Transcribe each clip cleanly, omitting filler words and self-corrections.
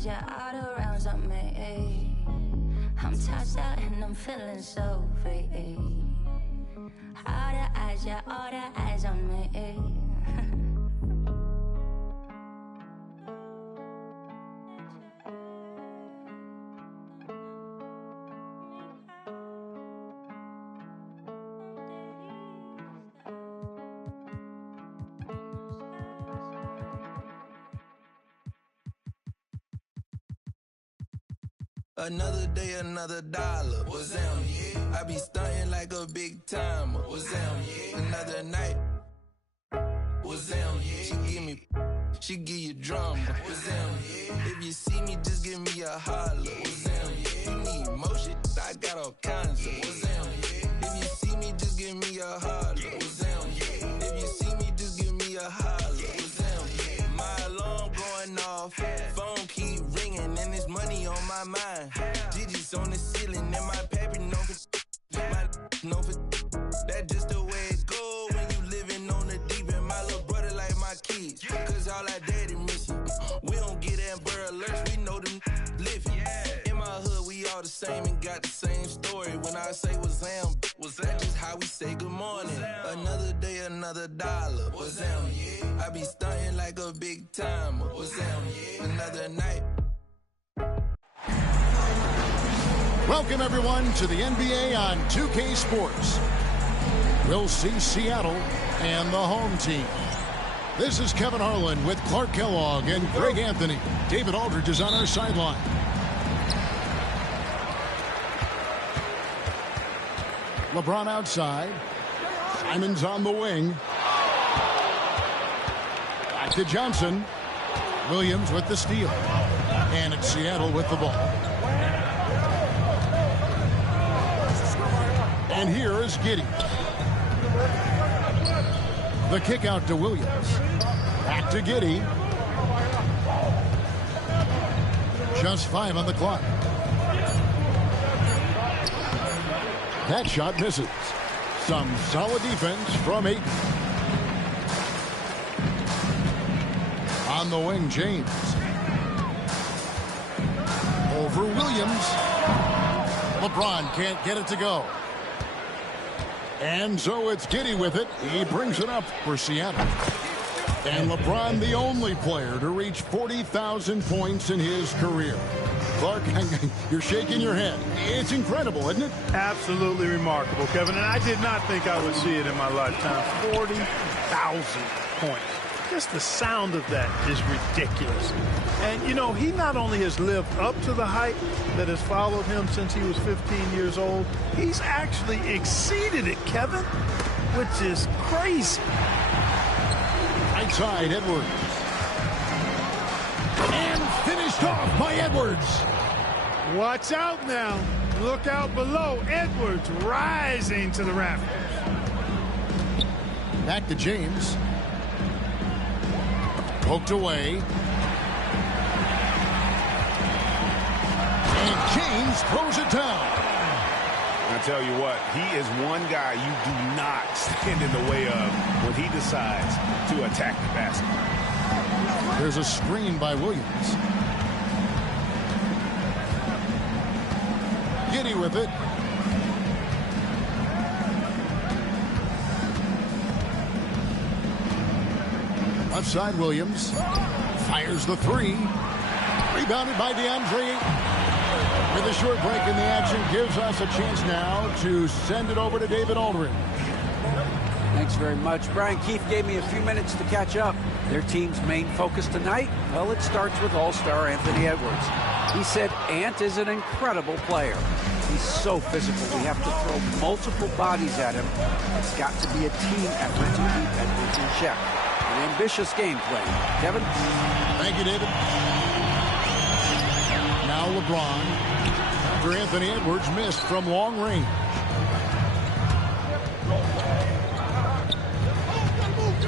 eyes, yeah, all the rounds on me. I'm tossed out and I'm feeling so free. All the eyes, yeah, all the eyes on me. Another day, another dollar. What's down, yeah? I be stunting like a big timer. What's down, yeah? Another night. What's down, yeah? She give you drama. What's down, yeah? If you see me, just give me a holler. What's down, yeah? You need motion? I got all kinds of. What's down, yeah? If you see me, just give me a holler. What's down, yeah? If you see me, just give me a holler. What's down, yeah? My alarm going off. Phone keep ringing and there's money on my mind. Digits on the ceiling and my pappy know for my know for that just the way it go when you living on the deep end. My little brother like my kids, cause all our daddy missing. We don't get Amber Alerts, we know them living. In my hood, we all the same and got the same story. When I say what's down, that's just how we say good morning. Another day, another dollar. What's down, yeah? I be stunting like a big timer. What's down, yeah? Another night. Welcome, everyone, to the NBA on 2K Sports. We'll see Seattle and the home team. This is Kevin Harlan with Clark Kellogg and Greg Anthony. David Aldridge is on our sideline. LeBron outside. Simon's on the wing. Back to Johnson. Williams with the steal. And it's Seattle with the ball. And here is Giddey. The kick out to Williams. Back to Giddey. Just 5 on the clock. That shot misses. Some solid defense from Ayton. On the wing, James. Over Williams. LeBron can't get it to go. And so it's Giddey with it. He brings it up for Seattle. And LeBron, the only player to reach 40,000 points in his career. Clark, you're shaking your head. It's incredible, isn't it? Absolutely remarkable, Kevin. And I did not think I would see it in my lifetime. 40,000 points. Just the sound of that is ridiculous. And, you know, he not only has lived up to the hype that has followed him since he was 15 years old, he's actually exceeded it, Kevin, which is crazy. Right side, Edwards. And finished off by Edwards. Watch out now. Look out below. Edwards rising to the rafters. Back to James. Poked away. And James throws it down. I tell you what, he is one guy you do not stand in the way of when he decides to attack the basket. There's a screen by Williams. Giddey with it. Left side, Williams. Fires the three. Rebounded by DeAndre. With a short break in the action, gives us a chance now to send it over to David Aldridge. Thanks very much. Brian Keefe gave me a few minutes to catch up. Their team's main focus tonight, well, it starts with All-Star Anthony Edwards. He said Ant is an incredible player. He's so physical. We have to throw multiple bodies at him. It's got to be a team effort to keep Edwards in check. An ambitious game plan. Kevin? Thank you, David. Now LeBron. After Anthony Edwards missed from long range.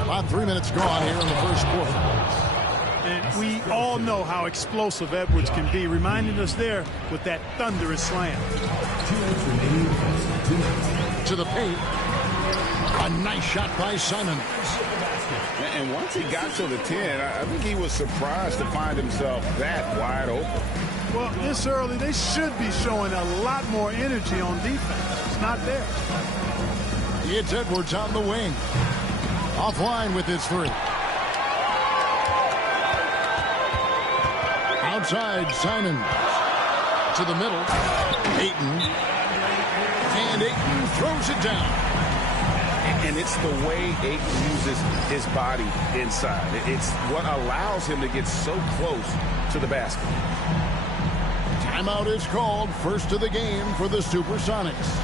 About 3 minutes gone here in the first quarter. And we all know how explosive Edwards can be, reminding us there with that thunderous slam. To the paint. A nice shot by Simons. And once he got to the 10, I think he was surprised to find himself that wide open. Well, this early, they should be showing a lot more energy on defense. It's not there. It's Edwards on the wing. Offline with his three. Outside, Simon. To the middle. Ayton. And Ayton throws it down. And it's the way Ayton uses his body inside. It's what allows him to get so close to the basket. Timeout is called. First of the game for the Supersonics.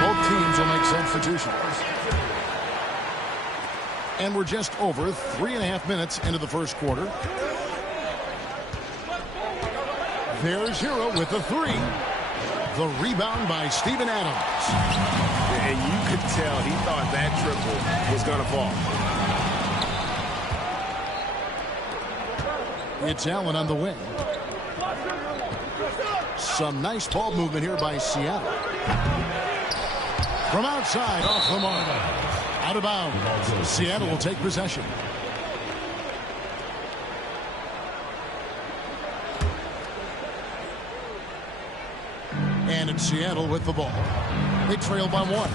Both teams will make substitutions. And we're just over 3.5 minutes into the first quarter. There's Hero with the three. The rebound by Steven Adams. And you could tell he thought that triple was going to fall. It's Allen on the wing. Some nice ball movement here by Seattle. From outside, off the mark. Out of bounds. Seattle will take possession. And it's Seattle with the ball. They trail by 1.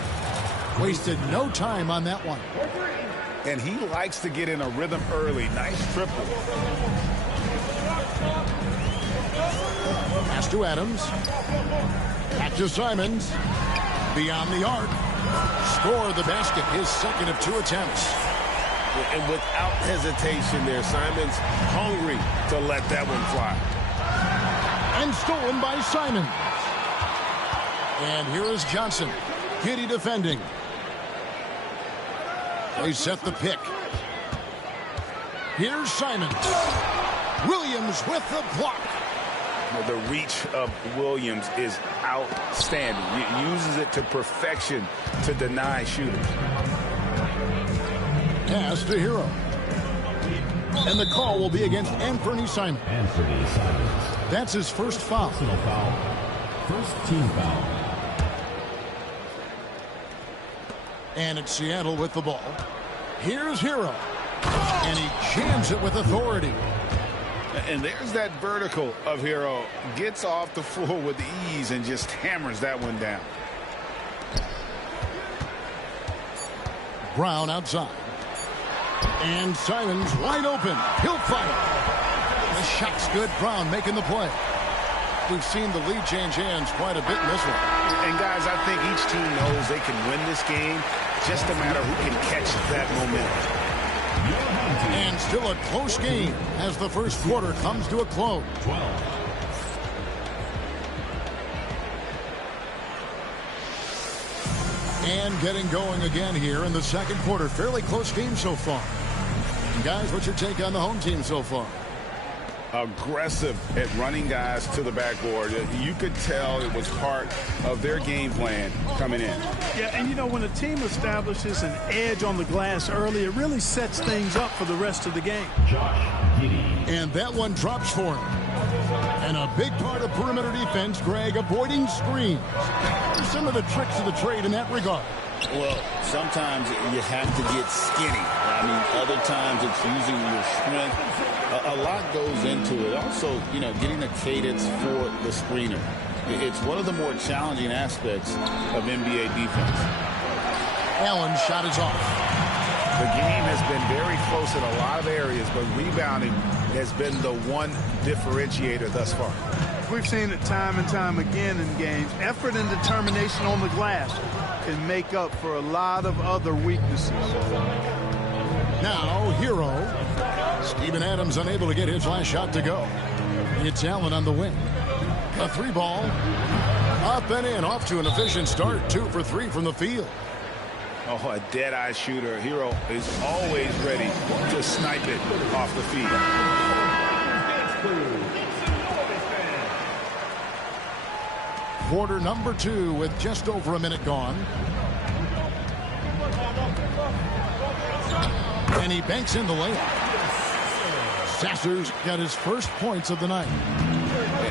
Wasted no time on that one. And he likes to get in a rhythm early. Nice triple. Pass to Adams. Back to Simons. Beyond the arc. Score the basket. His second of 2 attempts. And without hesitation there, Simons hungry to let that one fly. And stolen by Simons. And here is Johnson. Giddy defending. They set the pick. Here's Simons. Williams with the block. The reach of Williams is outstanding. He uses it to perfection to deny shooters. Pass to Hero. And the call will be against Anthony Simons. That's his first foul. First team foul. And it's Seattle with the ball. Here's Hero. And he jams it with authority. And there's that vertical of Hero. Gets off the floor with ease and just hammers that one down. Brown outside. And Simons wide open. He'll fire. The shot's good. Brown making the play. We've seen the lead change hands quite a bit in this one. And guys, I think each team knows they can win this game. Just a matter who can catch that momentum. And still a close game as the first quarter comes to a close. 12. And getting going again here in the second quarter. Fairly close game so far. And guys, what's your take on the home team so far? Aggressive at running guys to the backboard. You could tell it was part of their game plan coming in. Yeah, and you know, when a team establishes an edge on the glass early, it really sets things up for the rest of the game. And that one drops for him. And a big part of perimeter defense, Greg, avoiding screens. Some of the tricks of the trade in that regard. Well, sometimes you have to get skinny. I mean, other times it's using your strength. A lot goes into it. Also, you know, getting a cadence for the screener. It's one of the more challenging aspects of NBA defense. Allen's shot is off. The game has been very close in a lot of areas, but rebounding has been the one differentiator thus far. We've seen it time and time again in games. Effort and determination on the glass can make up for a lot of other weaknesses. Now, Hero. Steven Adams unable to get his last shot to go. It's Allen on the wing. A 3-ball. Up and in. Off to an efficient start. 2 for 3 from the field. Oh, a dead-eye shooter. Hero is always ready to snipe it off the feet. Quarter number 2 with just over a minute gone. And he banks in the layup. Sasser's got his first points of the night.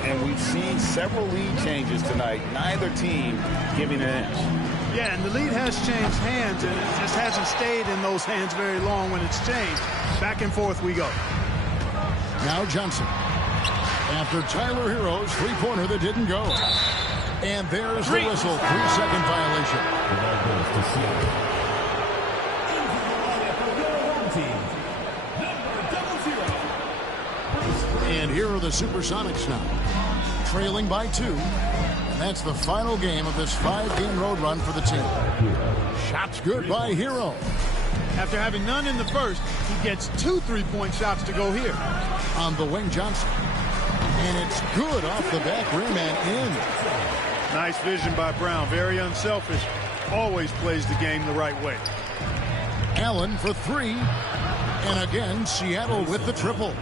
And we've seen several lead changes tonight. Neither team giving an inch. Yeah, and the lead has changed hands, and it just hasn't stayed in those hands very long when it's changed. Back and forth we go. Now Johnson. After Tyler Hero's three-pointer that didn't go. And there's the whistle. 3-second violation. And here are the Supersonics now, trailing by 2. And that's the final game of this 5-game road run for the team. Shots good by Hero. After having none in the first, he gets 2 3-point shots to go here. On the wing, Johnson. And it's good off the back rim and in. Nice vision by Brown. Very unselfish. Always plays the game the right way. Allen for 3. And again, Seattle with the triple.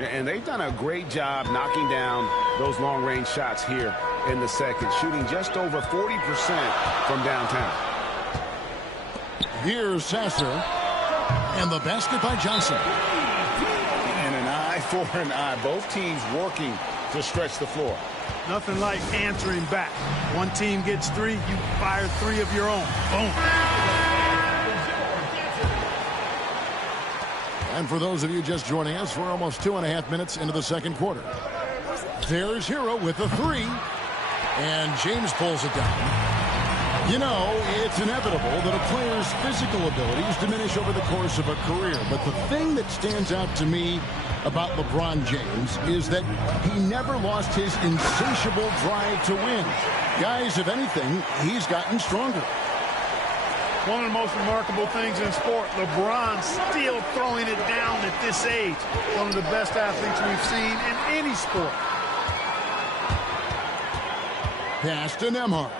And they've done a great job knocking down those long-range shots here in the second, shooting just over 40% from downtown. Here's Sasser. And the basket by Johnson. And an eye for an eye. Both teams working to stretch the floor. Nothing like answering back. One team gets 3, you fire 3 of your own. Boom. And for those of you just joining us, we're almost 2.5 minutes into the second quarter. There's Hero with a 3. And James pulls it down. You know, it's inevitable that a player's physical abilities diminish over the course of a career. But the thing that stands out to me about LeBron James is that he never lost his insatiable drive to win. Guys, if anything, he's gotten stronger. One of the most remarkable things in sport, LeBron still throwing it down at this age. One of the best athletes we've seen in any sport. Pass to Nembhard.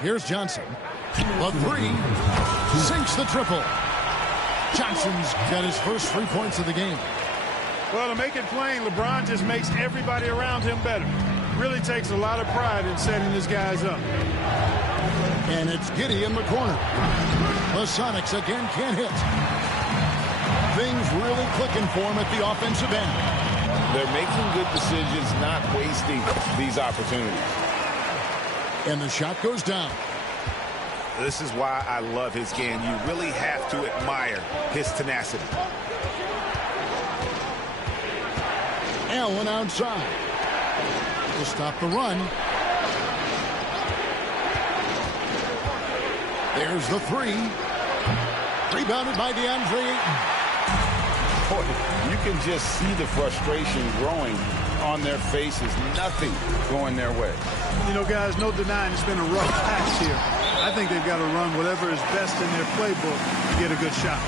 Here's Johnson. The 3. Sinks the triple. Johnson's got his first 3 points of the game. Well, to make it plain, LeBron just makes everybody around him better. Really takes a lot of pride in setting his guys up. And it's Giddey in the corner. The Sonics again can't hit. Things really clicking for him at the offensive end. They're making good decisions, not wasting these opportunities. And the shot goes down. This is why I love his game. You really have to admire his tenacity. Allen outside to stop the run. There's the 3. Rebounded by DeAndre Ayton. Boy, you can just see the frustration growing on their faces. Nothing going their way. You know, guys, no denying it's been a rough patch here. I think they've got to run whatever is best in their playbook to get a good shot.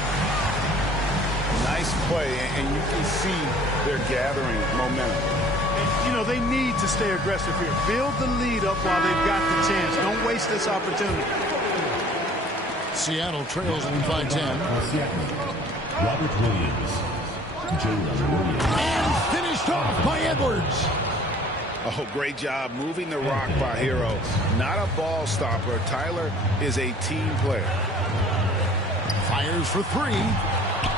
Nice play, and you can see they're gathering momentum. And, you know, they need to stay aggressive here. Build the lead up while they've got the chance. Don't waste this opportunity. Seattle trails by 10. Robert Williams. And finished off by Edwards. Oh, great job moving the rock by Hero. Not a ball stopper. Tyler is a team player. Fires for 3.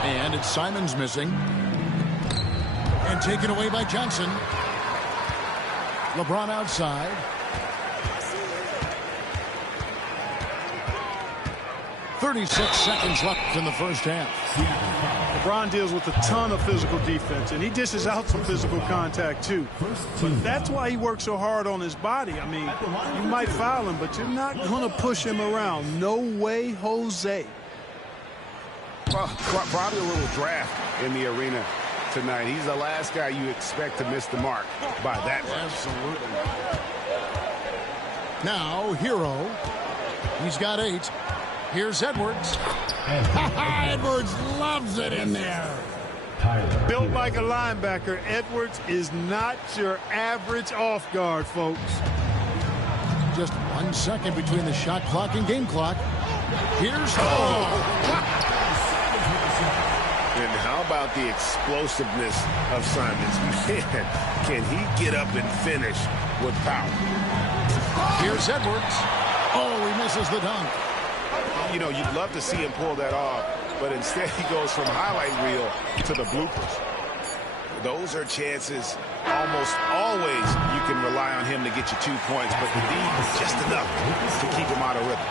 And it's Simons missing. And taken away by Johnson. LeBron outside. 36 seconds left in the first half. LeBron deals with a ton of physical defense, and he dishes out some physical contact, too. But that's why he works so hard on his body. I mean, you might foul him, but you're not going to push him around. No way, Jose. Well, probably a little draft in the arena tonight. He's the last guy you expect to miss the mark by that much. Absolutely. Now, Hero. He's got 8. Here's Edwards. Edwards loves it in there. Built like a linebacker, Edwards is not your average off guard, folks. Just 1 second between the shot clock and game clock. Here's And how about the explosiveness of Simons? Man, can he get up and finish with power? Here's Edwards. Oh, he misses the dunk. you know, you'd love to see him pull that off, but instead he goes from highlight reel to the bloopers. Those are chances almost always you can rely on him to get you 2 points, but the D just enough to keep him out of rhythm.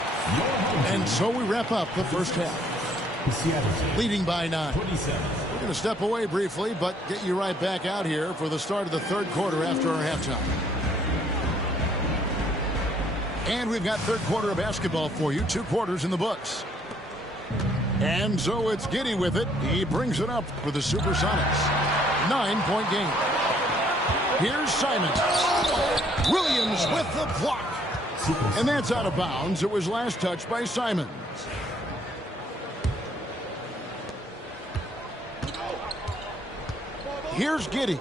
And so we wrap up the first half, leading by 9. We're going to step away briefly, but get you right back out here for the start of the third quarter after our halftime. And we've got third quarter of basketball for you, 2 quarters in the books. And so it's Giddey with it. He brings it up for the Supersonics. 9-point game. Here's Simons. Williams with the block. And that's out of bounds. It was last touched by Simons. Here's Giddey.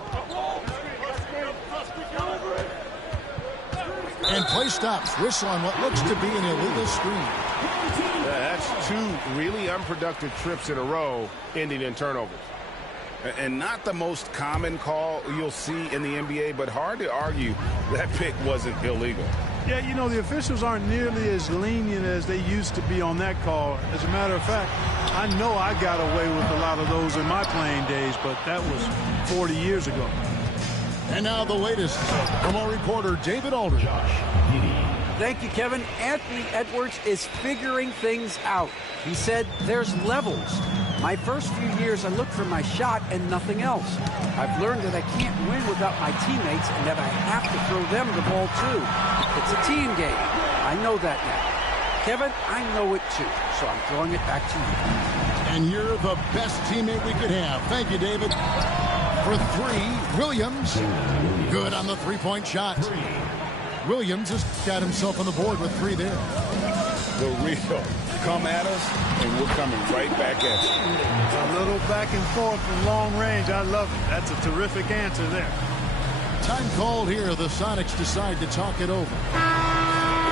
And play stops. Whistle on what looks to be an illegal screen. That's 2 really unproductive trips in a row, ending in turnovers. And not the most common call you'll see in the NBA, but hard to argue that pick wasn't illegal. Yeah, you know, the officials aren't nearly as lenient as they used to be on that call. As a matter of fact, I know I got away with a lot of those in my playing days, but that was 40 years ago. And now the latest from our reporter, David Aldridge. Thank you, Kevin. Anthony Edwards is figuring things out. He said there's levels. My first few years, I looked for my shot and nothing else. I've learned that I can't win without my teammates and that I have to throw them the ball, too. It's a team game. I know that now. Kevin, I know it, too, so I'm throwing it back to you. And you're the best teammate we could have. Thank you, David. For 3, Williams. Good on the three-point shot. Williams has got himself on the board with 3 there. The real come at us, and we're coming right back at you. A little back and forth from long range. I love it. That's a terrific answer there. Time called here. The Sonics decide to talk it over.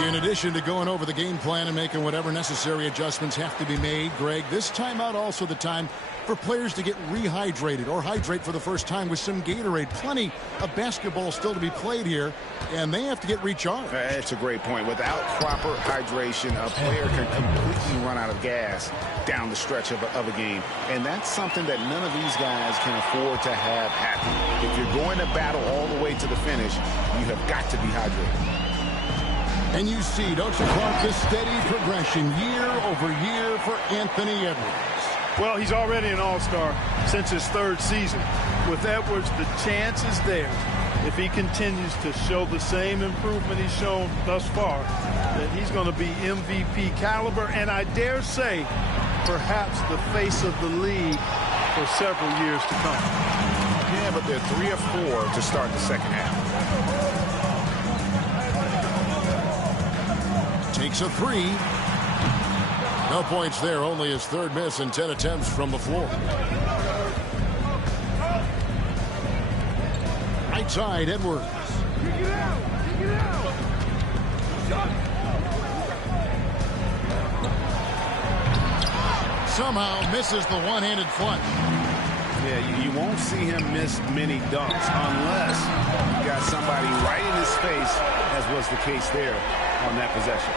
In addition to going over the game plan and making whatever necessary adjustments have to be made, Greg, this timeout also the time for players to get rehydrated or hydrate for the first time with some Gatorade. Plenty of basketball still to be played here, and they have to get recharged. That's a great point. Without proper hydration, a player can completely run out of gas down the stretch of a game, and that's something that none of these guys can afford to have happen. If you're going to battle all the way to the finish, you have got to be hydrated. And you see, don't you, Clark, the steady progression year over year for Anthony Edwards. Well, he's already an all-star since his 3rd season. With Edwards, the chance is there, if he continues to show the same improvement he's shown thus far, that he's going to be MVP caliber, and I dare say, perhaps the face of the league for several years to come. Yeah, but they're 3 or 4 to start the second half. Takes a 3. No points there, only his 3rd miss and 10 attempts from the floor. Right side, Edwards. Somehow misses the one-handed flush. Yeah, you won't see him miss many dunks unless you got somebody right in his face, as was the case there on that possession.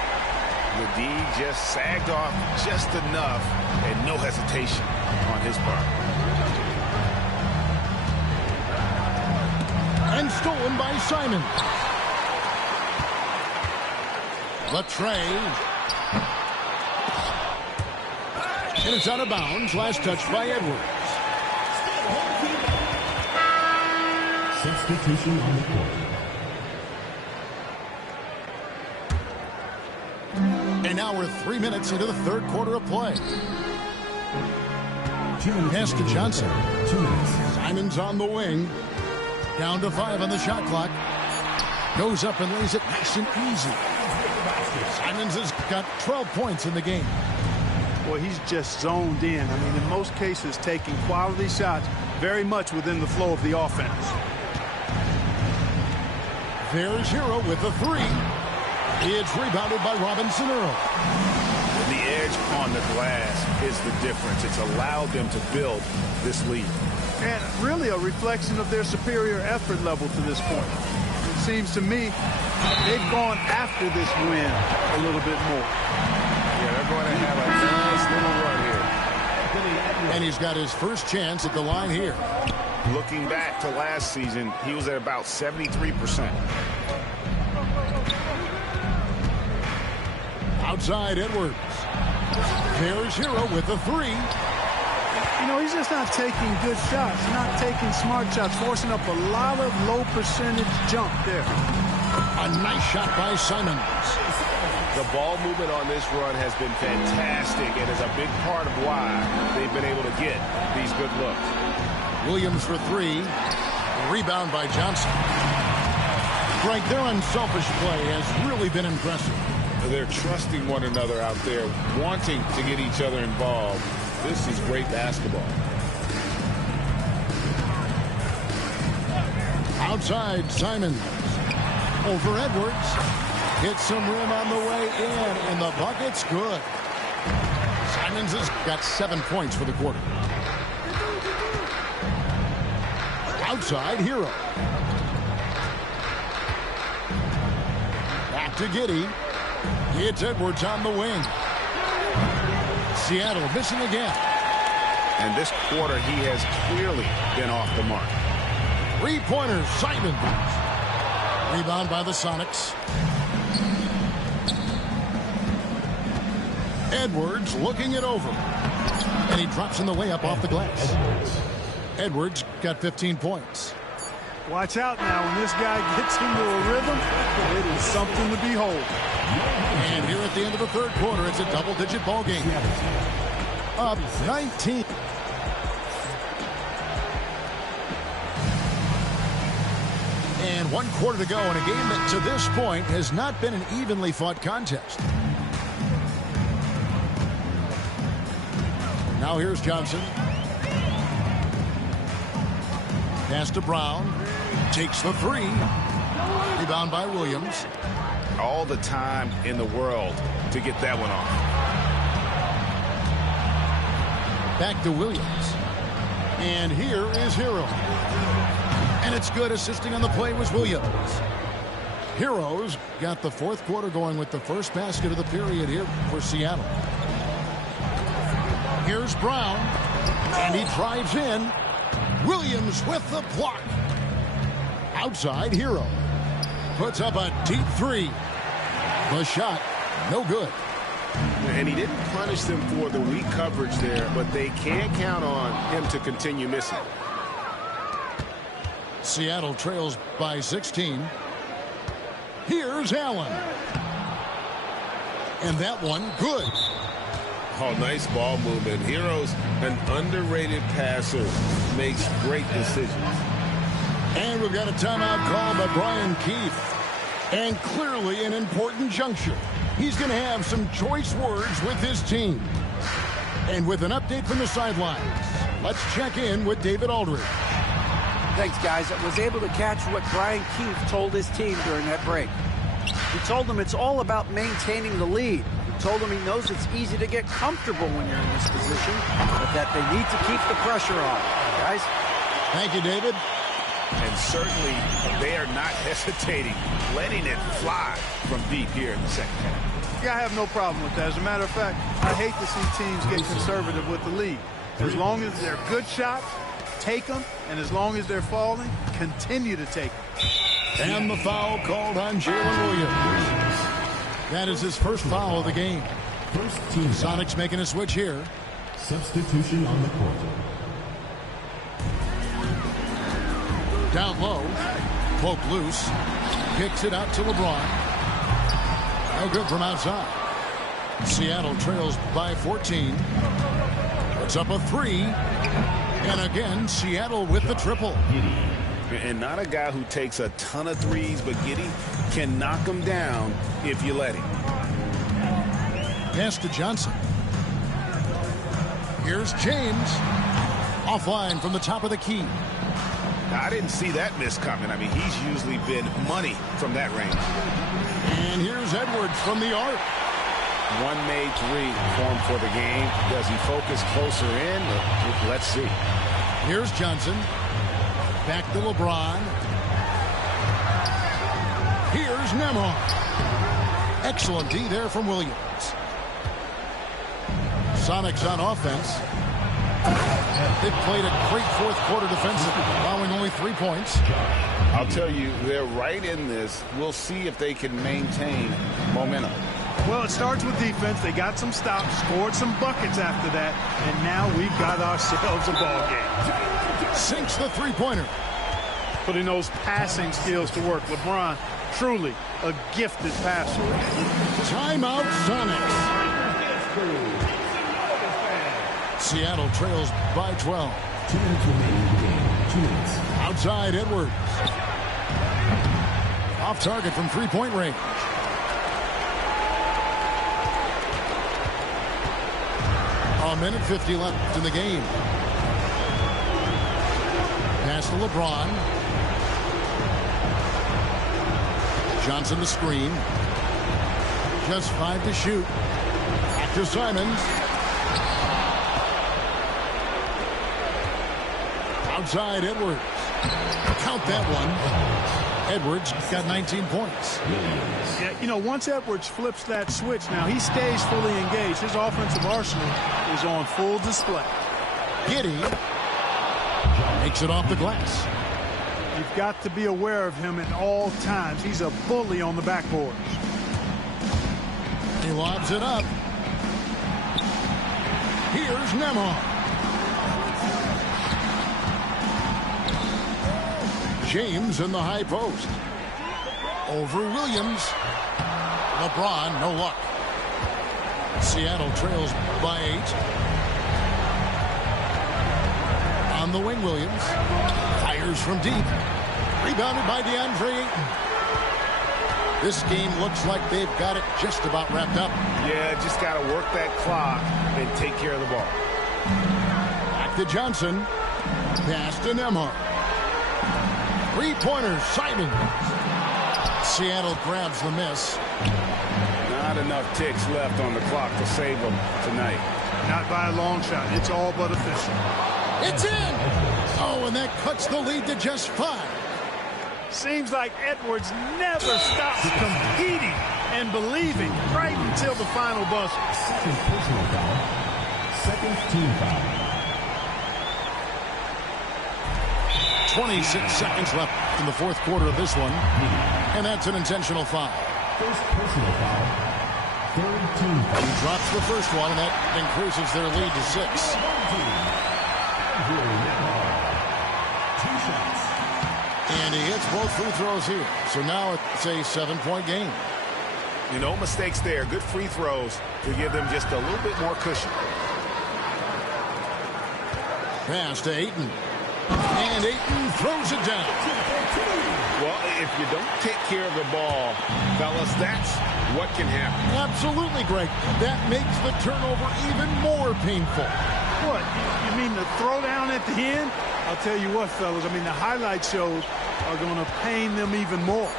The D just sagged off just enough and no hesitation on his part. And stolen by Simon. Latrey. And it's out of bounds. Last touch by Edwards. Substitution on the court. And now we're 3 minutes into the third quarter of play. Pass to Johnson. Simons on the wing. Down to 5 on the shot clock. Goes up and lays it nice and easy. Simons has got 12 points in the game. Boy, he's just zoned in. I mean, in most cases, taking quality shots very much within the flow of the offense. There's Hero with the 3. It's rebounded by Robinson Earl. The edge on the glass is the difference. It's allowed them to build this lead. And really a reflection of their superior effort level to this point. It seems to me they've gone after this win a little bit more. Yeah, they're going to have a nice little run here. And he's got his first chance at the line here. Looking back to last season, he was at about 73%. Outside Edwards. There's Hero with the three. You know, he's just not taking good shots, not taking smart shots, forcing up a lot of low percentage jump there. A nice shot by Simons. The ball movement on this run has been fantastic and is a big part of why they've been able to get these good looks. Williams for three. Rebound by Johnson. Frank, their unselfish play has really been impressive. They're trusting one another out there, wanting to get each other involved. This is great basketball. Outside Simons. Over Edwards. Hits some rim on the way in, and the bucket's good. Simons has got 7 points for the quarter. Outside Hero. Back to Giddey. It's Edwards on the wing. Seattle missing again. And this quarter, he has clearly been off the mark. Three-pointers, Simons. Rebound by the Sonics. Edwards looking it over. And he drops in the way up off the glass. Edwards got 15 points. Watch out now. When this guy gets into a rhythm, it is something to behold. And here at the end of the third quarter, it's a double-digit ball game. Up 19. And 1 quarter to go in a game that to this point has not been an evenly fought contest. Now here's Johnson. Pass to Brown. Takes the three. Rebound by Williams. All the time in the world to get that one off. Back to Williams. And here is Hero. And it's good. Assisting on the play was Williams. Heroes got the fourth quarter going with the first basket of the period here for Seattle. Here's Brown. And he drives in. Williams with the block. Outside Hero. Puts up a deep three. The shot, no good. And he didn't punish them for the weak coverage there, but they can't count on him to continue missing. Seattle trails by 16. Here's Allen. And that one, good. Oh, nice ball movement. Hero's an underrated passer, makes great decisions. And we've got a timeout called by Brian Keefe. And clearly an important juncture. He's going to have some choice words with his team. And with an update from the sidelines, let's check in with David Aldridge. Thanks, guys. I was able to catch what Brian Keefe told his team during that break. He told them it's all about maintaining the lead. He told them he knows it's easy to get comfortable when you're in this position, but that they need to keep the pressure on. Guys? Thank you, David. And certainly, they are not hesitating, letting it fly from deep here in the second half. Yeah, I have no problem with that. As a matter of fact, I hate to see teams get conservative with the lead. As long as they're good shots, take them. And as long as they're falling, continue to take them. And the foul called on Jalen Williams. That is his first foul of the game. First team. Sonics making a switch here. Substitution on the court. Down low. Poke loose. Kicks it out to LeBron. No good from outside. Seattle trails by 14. Puts up a three. And again, Seattle with the triple. And not a guy who takes a ton of threes, but Giddey can knock them down if you let him. Pass to Johnson. Here's James. Offline from the top of the key. I didn't see that miss coming. I mean, he's usually been money from that range. And here's Edwards from the arc. One made three formed for the game. Does he focus closer in? Let's see. Here's Johnson. Back to LeBron. Here's Nembhard. Excellent D there from Williams. Sonics on offense. They've played a great fourth quarter defensive, allowing only 3 points. I'll tell you, they're right in this. We'll see if they can maintain momentum. Well, it starts with defense. They got some stops, scored some buckets after that, and now we've got ourselves a ball game. Sinks the three-pointer. Putting those passing skills to work. LeBron, truly a gifted passer. Timeout, Sonics. Seattle trails by 12. 2 minutes remaining in the game. 2 minutes. Outside, Edwards. Off target from three-point range. A minute 50 left in the game. Pass to LeBron. Johnson the screen. Just 5 to shoot. Back to Simons. Outside, Edwards. Count that one. Edwards got 19 points. Yeah, you know, once Edwards flips that switch now, he stays fully engaged. His offensive arsenal is on full display. Giddey makes it off the glass. You've got to be aware of him at all times. He's a bully on the backboard. He lobs it up. Here's Nembhard. James in the high post. Over Williams. LeBron, no luck. Seattle trails by 8. On the wing, Williams. Fires from deep. Rebounded by DeAndre Ayton. This game looks like they've got it just about wrapped up. Yeah, just got to work that clock and take care of the ball. Back to Johnson. Pass to Nembhard. Three-pointer, Simon. Seattle grabs the miss. Not enough ticks left on the clock to save them tonight. Not by a long shot. It's all but official. It's in! Oh, and that cuts the lead to just 5. Seems like Edwards never stops competing and believing right until the final buzzer. Second personal foul. Second team foul. 26 seconds left in the fourth quarter of this one. And that's an intentional foul. First personal foul. Third team foul. He drops the first one, and that increases their lead to 6. And he hits both free throws here. So now it's a 7-point game. You know, mistakes there. Good free throws to give them just a little bit more cushion. Pass to Ayton. And Ayton throws it down. Well, if you don't take care of the ball, fellas, that's what can happen. Absolutely, Greg. That makes the turnover even more painful. What? You mean the throwdown at the end? I'll tell you what, fellas. I mean, the highlight shows are going to pain them even more.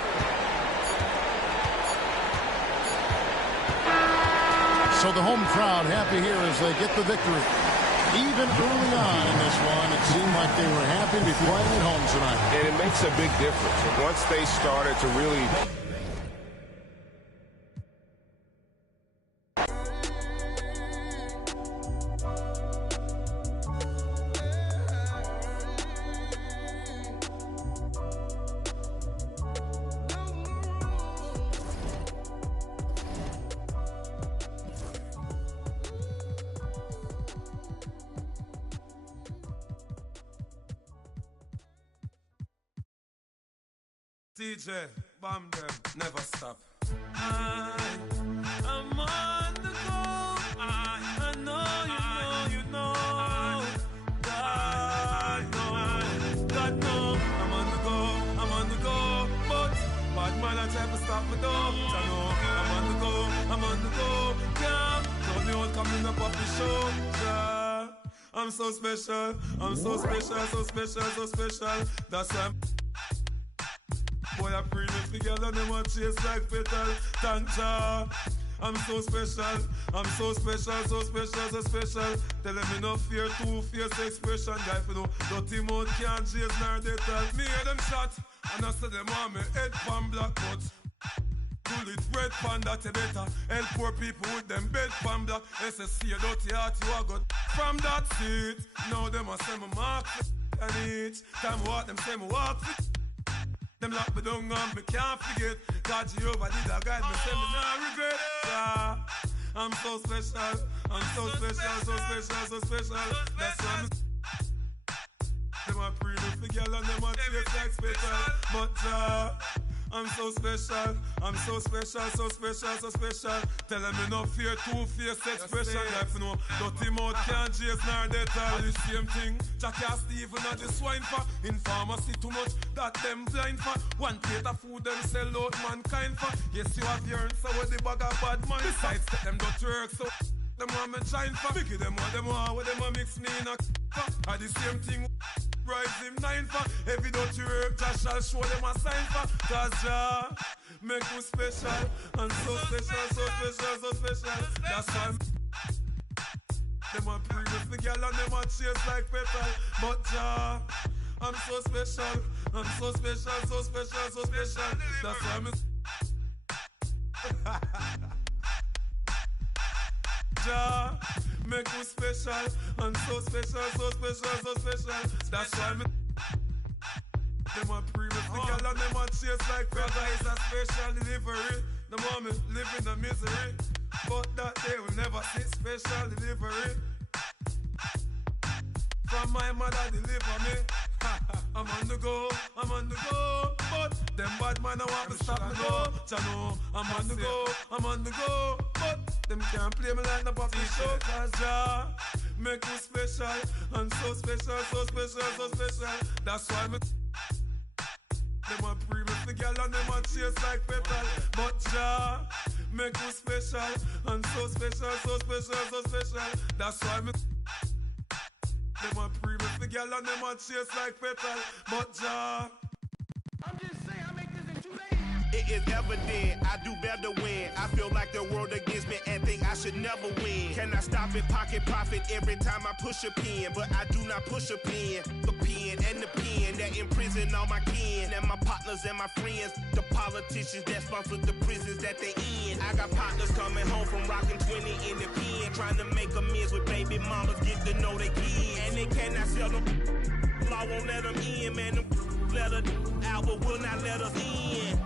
So the home crowd happy here as they get the victory. Even early on in this one, it seemed like they were happy to be playing at home tonight. And it makes a big difference. Once they started to really... DJ, bomb them, never stop. I'm on the go. I know, you know. God know. I'm on the go. But bad man, I try to stop me though. I know, I'm on the go. Can't tell me what coming up off the show. Yeah. I'm so special. That's why boy, I bring it together, them a chase like petal. Tanja, I'm so special. Tell them me no fear, two-face expression. Guy, for no dirty mouth can't chase nor they tell. Me hear them shot, and I say them want me head pan black, but pull it red pan that you better. Help poor people with them bed pan black. SSC a dirty heart you a got from that seat. Now them a say me mark and each time I walk them say me walk fit. Them lock me down and me can't forget. God Jehovah did a guide me, say me nah regret. Yeah. I'm so special, I'm so special, so special, so special. That's why I'm them a pretty for girl and them a taste like special. But I'm so special, I'm so special, so special, so special. Tell them me no fear, two-faced expression. Like you know, dirty mouth can't chase nor death. All the same thing. Jackie and Stephen at the swine for. In pharmacy too much, that them blind for. One plate of food them sell out mankind for. Yes, you have yearned, so with the bag of bad man. Besides, set them dirty work, so them want me shine for. Biggie them what them a mix me in a at the same thing. Rise him 9 for. Every don't you work, Josh shall show them a sign for. Cause Jah make you special. And so special, so special, so special. That's why them a pray with the girl and them a chase like petal. But Jah, I'm so special. I'm so special, so special, so special. That's why I'm Jah make you special, and so special, so special, so special. That's why me them a pray with the girl and them a chase like brother is a special delivery. The moment live in the misery, but that day will never see special delivery. From my mother deliver me. I'm on the go, I'm on the go. But them bad man I want to stop me go. Chano, I'm on the go, I'm on the go. But them can't play me like the puppy show. Cause Jah make me special. And so special, so special, so special. That's why me them a pray with the girl and them a chase like petal. But Jah make me special. And so special, so special, so special. That's why me them a pray with the girl and them a chase like petal. But Jah, I'm just saying, I make this in 2 days. It is evident I do better when I feel like the world against me and think I should never win. Can I stop and pocket profit every time I push a pen? But I do not push a pen. The pen and the pen that imprison all my kin and my partners and my friends. The politicians that sponsor the prisons that they in. I got partners coming home from rocking 20 in the pen, trying to make amends with baby mamas, get to know they kids. And they cannot sell them. Law won't let them in, man. Them let us out, but will not let us in.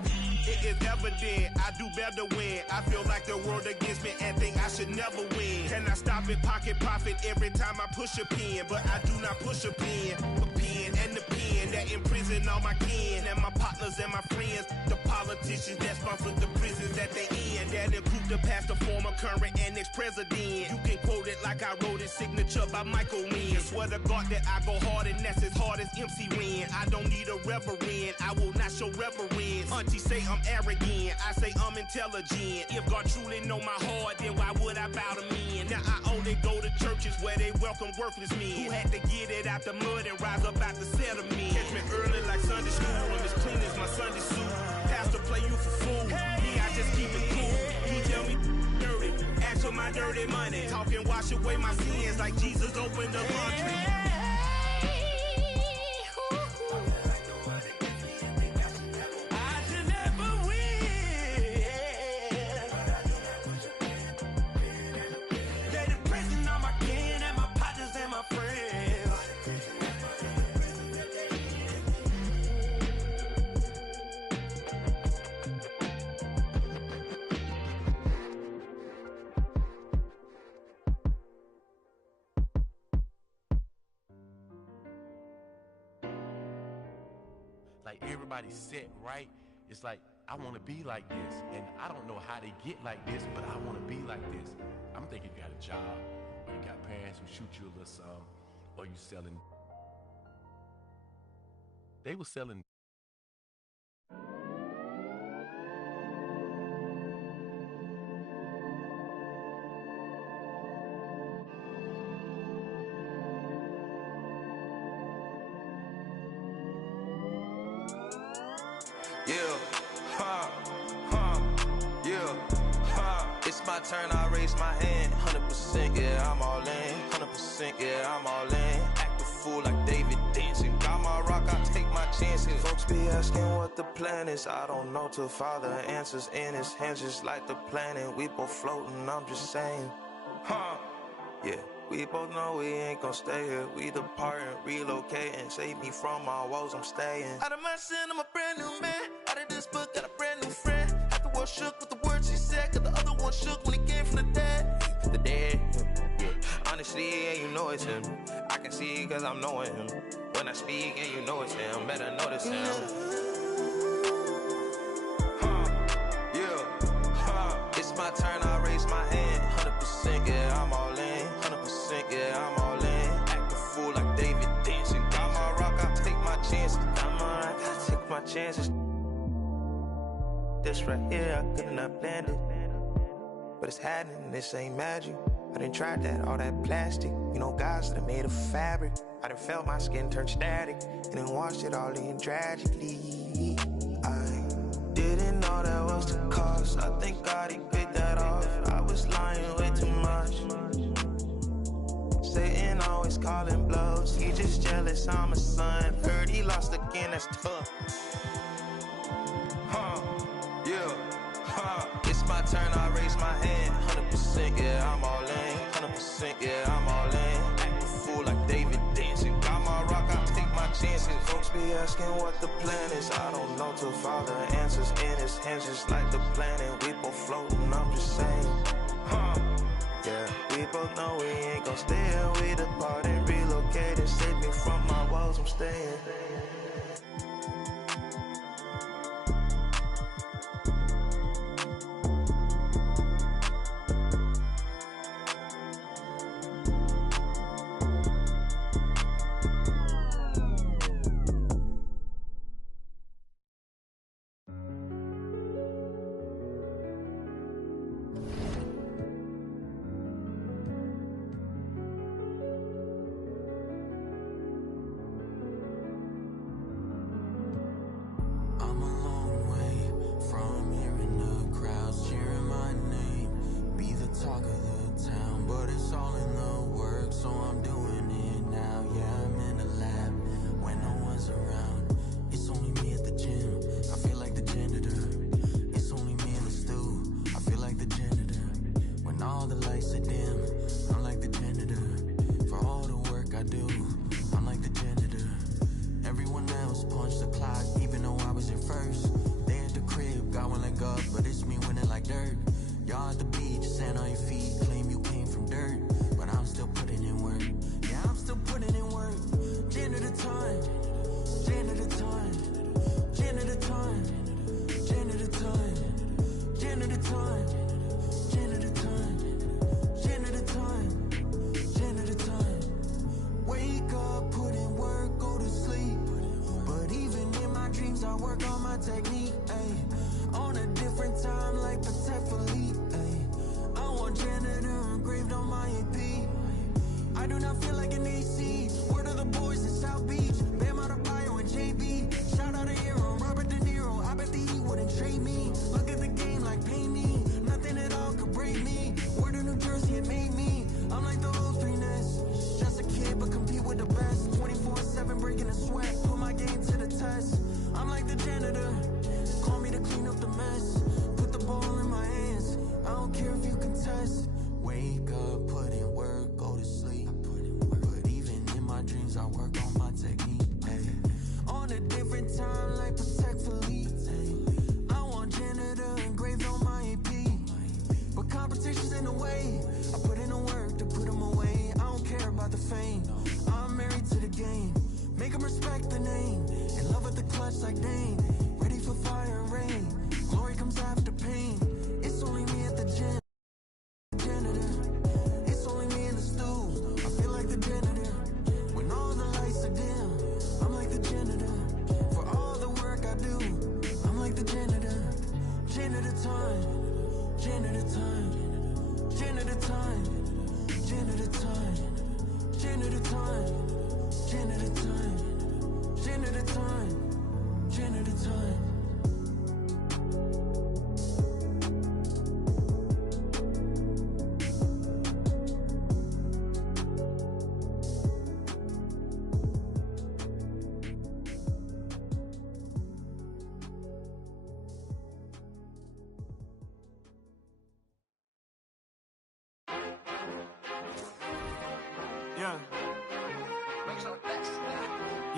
It is evident I do better when I feel like the world against me and think I should never win. Can I stop and pocket profit every time I push a pen? But I do not push a pen. The pen and the pen that imprison all my kin and my partners and my friends. The politicians that sponsor the prisons that they in. That include the past, the former, current, and ex-president. You can quote it like I wrote it, signature by Michael Wynn. Swear to God that I go hard and that's as hard as MC Ren. I don't need a reverend, I will not show reverence. Auntie say I'm arrogant, I say I'm intelligent. If God truly know my heart, then why would I bow to men? Now I only go to churches where they welcome worthless men who had to get it out the mud and rise up out the settlement. Catch me early like Sunday school, I'm as clean as my Sunday suit. Pastor play you for fool, me I just keep it cool. He tell me dirty, ask for my dirty money. Talking wash away my sins like Jesus opened the laundry. Like everybody's set right. It's like, I want to be like this. And I don't know how they get like this, but I want to be like this. I'm thinking you got a job, or you got parents who shoot you a little something, or you selling. They were selling. It's my turn, I raise my hand. 100%, yeah, I'm all in. 100%, yeah, I'm all in. Act a fool like David dancing. Got my rock, I take my chances. Folks be asking what the plan is. I don't know till Father answers in his hands, just like the planet. We both floating, I'm just saying. Yeah, we both know we ain't gon' stay here. We depart and relocate and save me from my woes, I'm staying. Out of my sin, I'm a brand new man. Out of this book, got a brand new friend. Half the world shook with the words he said, cause the other one shook when he came from the dead. The dead, yeah. Honestly, yeah, you know it's him. I can see it cause I'm knowing him. When I speak, and you know it's him, better notice him. It's my turn, I raise my hand. 100%, yeah, I'm all in. 100%, yeah, I'm all in. Act a fool like David dancing. Got my rock, I take my chances. Got my rock, I take my chances. This right here, I couldn't have planned it. But it's happening, this ain't magic. I done tried that, all that plastic. You know, guys that are made of fabric. I done felt my skin turn static. And then washed it all in tragically. I didn't know that was the cost. I think God, he paid that off. I was lying way too much. Satan always calling blows. He just jealous, I'm a son. Heard he lost again, that's tough. It's my turn, I raise my hand. 100%, yeah, I'm all in. 100%, yeah, I'm all in. Act a fool like David dancing. Got my rock, I take my chances. Folks be asking what the plan is. I don't know till Father answers in his hands, just like the planet. We both floating, I'm just saying. Yeah, we both know we ain't gon' stay here. We depart and relocate and save me from my woes, I'm staying.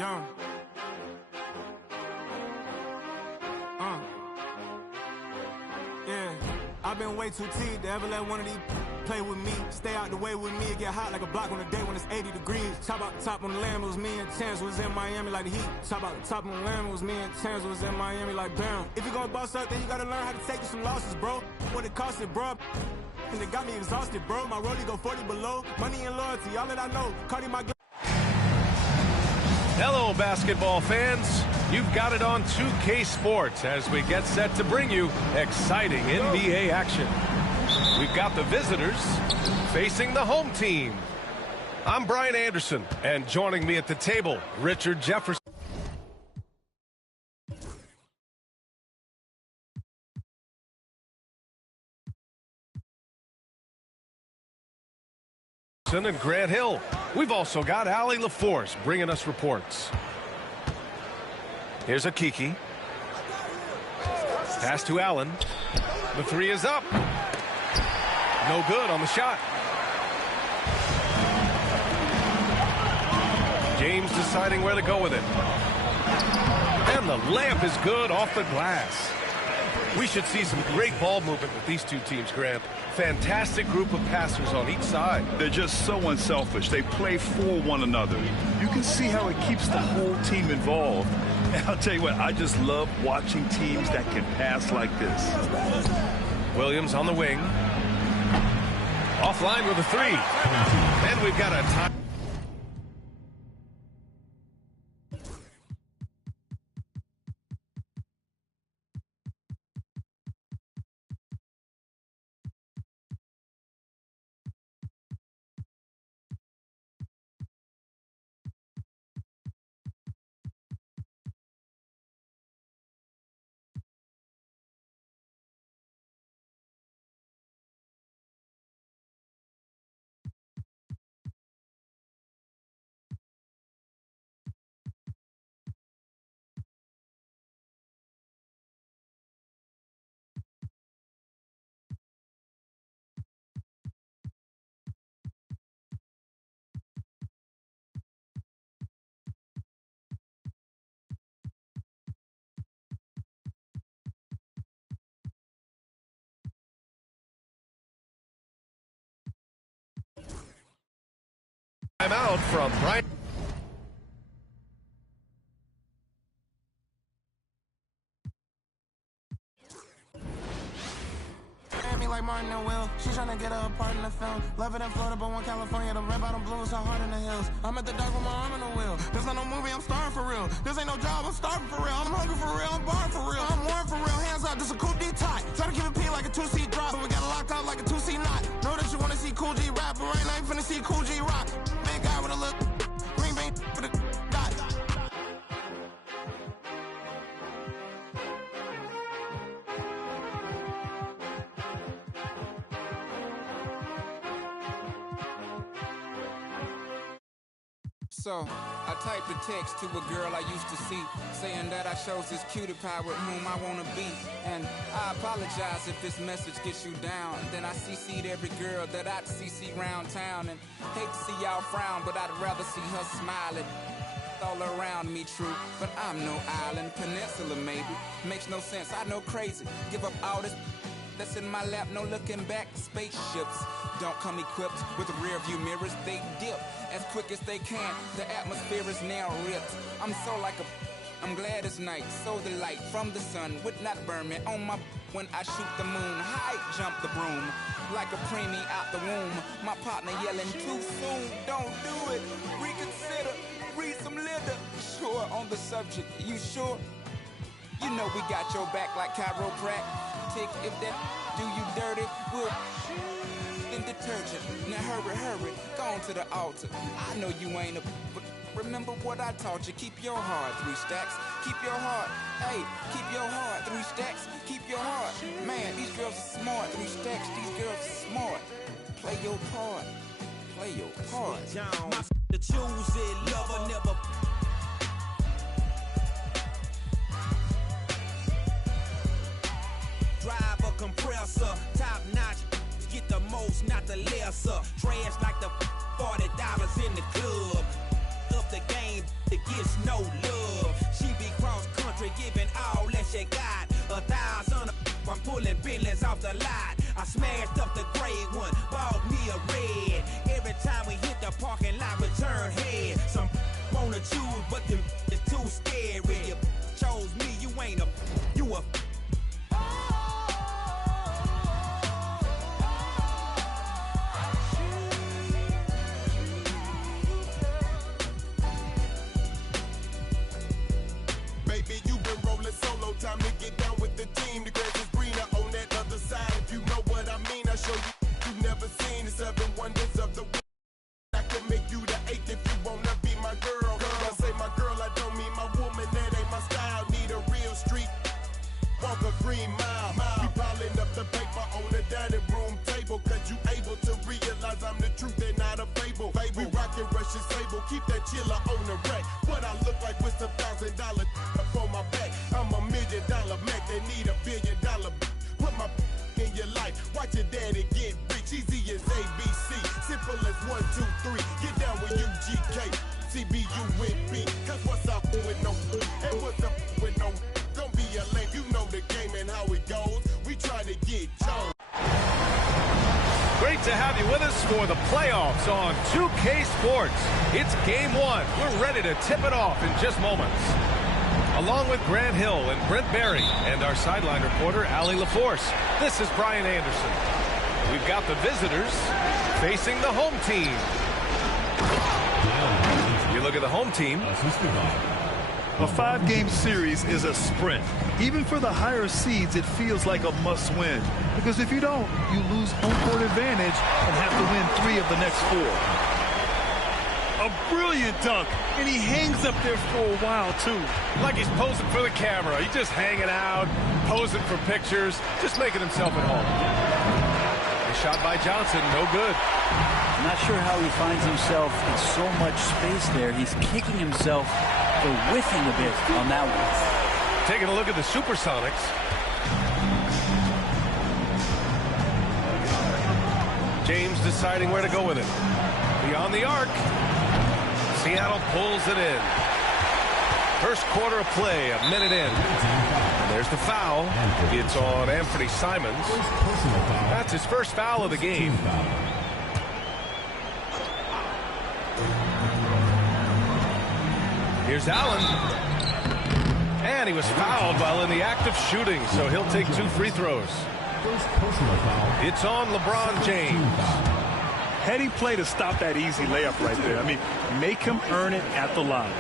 Young. Yeah, I've been way too teed to ever let one of these play with me. Stay out the way with me, it get hot like a block on a day when it's 80 degrees. Top out the top on the lamb, it was me and Chance was in Miami like the Heat. Top out the top on the lamb, it was me and Chance was in Miami like bam. If you gonna boss up, then you gotta learn how to take some losses, bro. What it cost it, bro. And it got me exhausted, bro. My rollie go 40 below. Money and loyalty, all that I know. Cardi my. Hello, basketball fans. You've got it on 2K Sports as we get set to bring you exciting NBA action. We've got the visitors facing the home team. I'm Brian Anderson, and joining me at the table, Richard Jefferson. And Grant Hill. We've also got Allie LaForce bringing us reports. Here's a Kiki. Pass to Allen. The three is up. No good on the shot. James deciding where to go with it. And the layup is good off the glass. We should see some great ball movement with these two teams, Grant. Fantastic group of passers on each side. They're just so unselfish. They play for one another. You can see how it keeps the whole team involved. And I'll tell you what, I just love watching teams that can pass like this. Williams on the wing. Offline with a three. And we've got a time. Time out from Brian. Me like Martin and Will. She's trying to get her a part in the film. Love it in Florida, but one California. The red bottom blues are hard in the hills. I'm at the dock with my arm in the wheel. This ain't no movie, I'm starving for real. This ain't no job, I'm starving for real. I'm hungry for real, I'm barring for real. I'm warm for real, hands up, this a cool D-tie. Try to keep it P like a 2C drop, but we got it locked out like a 2C knot. Know that you wanna see Cool G rap, but right now you finna see Cool G rock. Big guy with a look, green bean with a dot. So, I typed a text to a girl I used to see, saying that I chose this cutie pie with whom I want to be. And I apologize if this message gets you down. Then I CC'd every girl that I'd CC round town. And hate to see y'all frown, but I'd rather see her smiling. All around me true, but I'm no island, peninsula maybe. Makes no sense, I know crazy. Give up all this that's in my lap, no looking back. Spaceships don't come equipped with rear view mirrors. They dip as quick as they can. The atmosphere is now ripped. I'm so like I'm glad it's night. So the light from the sun would not burn me on my when I shoot the moon. High jump the broom like a preemie out the womb. My partner yelling too soon. Don't do it. Reconsider. Read some litter. Sure on the subject. You sure? You know we got your back like chiropractic. If that do you dirty, we'll in detergent. Now hurry, go on to the altar. I know you ain't a, but remember what I taught you. Keep your heart, 3 stacks. Keep your heart, hey, keep your heart, 3 stacks. Keep your heart, man. These girls are smart, 3 stacks. These girls are smart. Play your part, play your part. The choosing lover never. Drive a compressor, top notch, get the most, not the lesser. Trash like the $40 in the club. Up the game, the gets no love. She be cross country, giving all that she got. 1,000, I'm pulling billions off the lot. I smashed up the gray one, bought me a red. Every time we hit the parking lot, we turn head. Some wanna choose, but them is too scary. You chose me, you ain't a, you a. Baby, you been rolling solo, time to get down with the team. The grass is greener on that other side. If you know what I mean, I show you you've never seen the 7 wonders of the world. I can make you the 8th if you wanna be my girl. I say my girl, I don't mean my woman, that ain't my style. Need a real street, walk a green mile. We piling up the paper on the dining room table, cause you able to realize I'm the truth and not a fable. We rockin' Russian sable, keep that chiller on the rack. What I look like with some $1,000 for my back. I'm $1 million Mac, they need $1 billion. Put my in your life, watch your daddy get rich. Easy as ABC, simple as 1, 2, 3. Get down with UGK, CBU with B. Cause what's up with no, and what's up with no? Don't be a lame, you know the game and how it goes. We try to get chose. Great to have you with us for the playoffs on 2K Sports. It's game 1. We're ready to tip it off in just moments. Along with Grant Hill and Brent Barry and our sideline reporter, Allie LaForce, this is Brian Anderson. We've got the visitors facing the home team. You look at the home team. A 5-game series is a sprint. Even for the higher seeds, it feels like a must-win. Because if you don't, you lose home court advantage and have to win 3 of the next 4. A brilliant dunk, and he hangs up there for a while, too. Like he's posing for the camera. He's just hanging out, posing for pictures, just making himself at home. A shot by Johnson, no good. I'm not sure how he finds himself in so much space there. He's kicking himself for whiffing a bit on that one. Taking a look at the Supersonics. James deciding where to go with it. Beyond the arc. Seattle pulls it in. First quarter of play, a minute in. And there's the foul. It's on Anthony Simons. That's his first foul of the game. Here's Allen. And he was fouled while in the act of shooting, so he'll take 2 free throws. It's on LeBron James. Heady play to stop that easy layup right there. I mean, make him earn it at the line.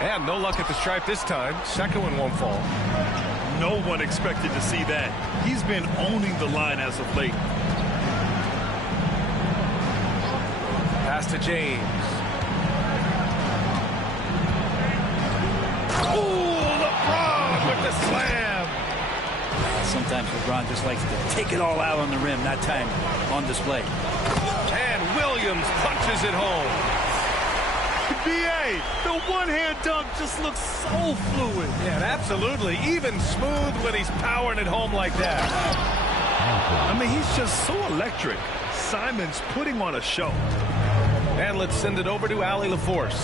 And no luck at the stripe this time. Second one won't fall. No one expected to see that. He's been owning the line as of late. Pass to James. Oh, LeBron with the slam. Sometimes LeBron just likes to take it all out on the rim. That time on display. And Williams punches it home. B.A., the one-hand dunk just looks so fluid. Yeah, absolutely. Even smooth when he's powering it home like that. I mean, he's just so electric. Simons putting on a show. And let's send it over to Allie LaForce.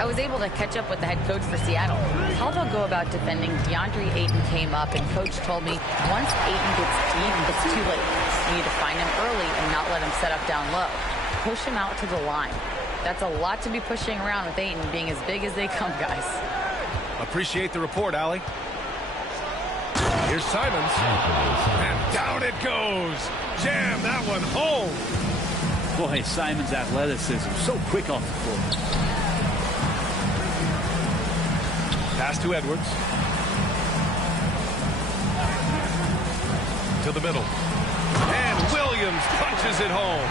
I was able to catch up with the head coach for Seattle. How they'll go about defending DeAndre Ayton came up, and coach told me once Ayton gets deep, it's too late. You need to find him early and not let him set up down low. Push him out to the line. That's a lot to be pushing around with Ayton being as big as they come, guys. Appreciate the report, Allie. Here's Simons. And down it goes. Jam that one home. Boy, Simons' athleticism so quick off the floor. Pass to Edwards. To the middle. And Williams punches it home.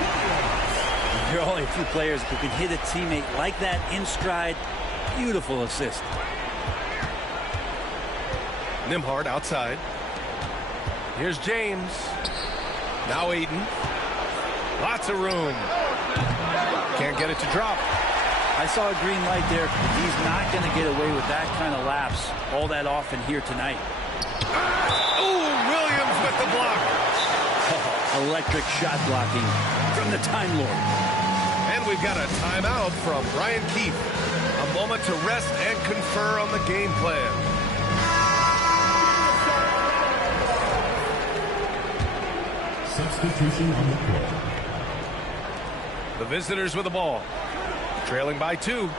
There are only a few players who can hit a teammate like that in stride. Beautiful assist. Nembhard outside. Here's James. Now Ayton. Lots of room. Can't get it to drop. I saw a green light there. He's not going to get away with that kind of lapse all that often here tonight. Ooh, Williams with the block. Electric shot blocking from the Time Lord. And we've got a timeout from Brian Keefe. A moment to rest and confer on the game plan. Substitution on the court. The visitors with the ball. Trailing by 2.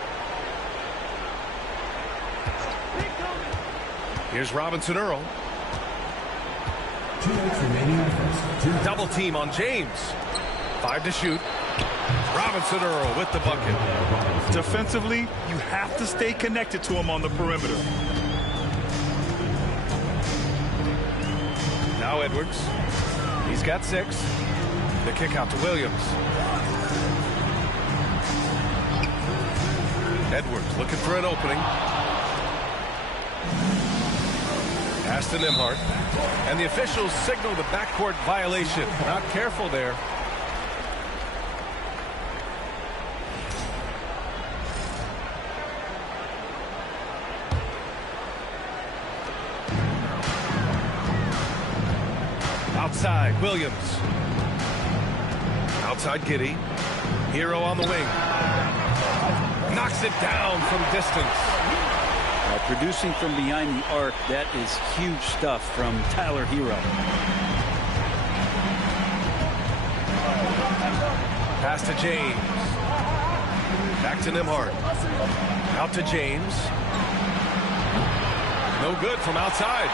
Here's Robinson Earl. 2 minutes remaining in the first. Double team on James. 5 to shoot. Robinson Earl with the bucket. Defensively, you have to stay connected to him on the perimeter. Now Edwards. He's got 6. The kick out to Williams. Edwards looking for an opening. Pass to Nembhard. And the officials signal the backcourt violation. Not careful there. Outside, Williams. Outside, Giddey. Hero on the wing. Knocks it down from distance. Producing from behind the arc, that is huge stuff from Tyler Hero. Pass to James. Back to Nembhard. Out to James. No good from outside.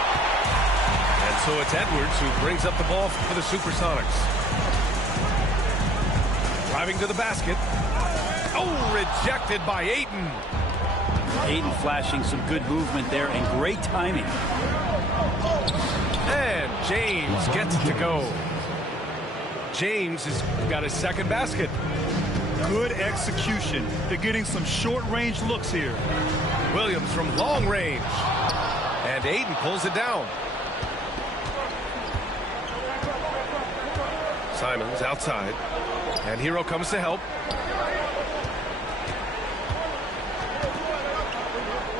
And so it's Edwards who brings up the ball for the Supersonics. Driving to the basket. Oh, rejected by Ayton. Ayton flashing some good movement there and great timing. And James gets it to go. James has got his second basket. Good execution. They're getting some short-range looks here. Williams from long range. And Ayton pulls it down. Simons outside. And Hero comes to help.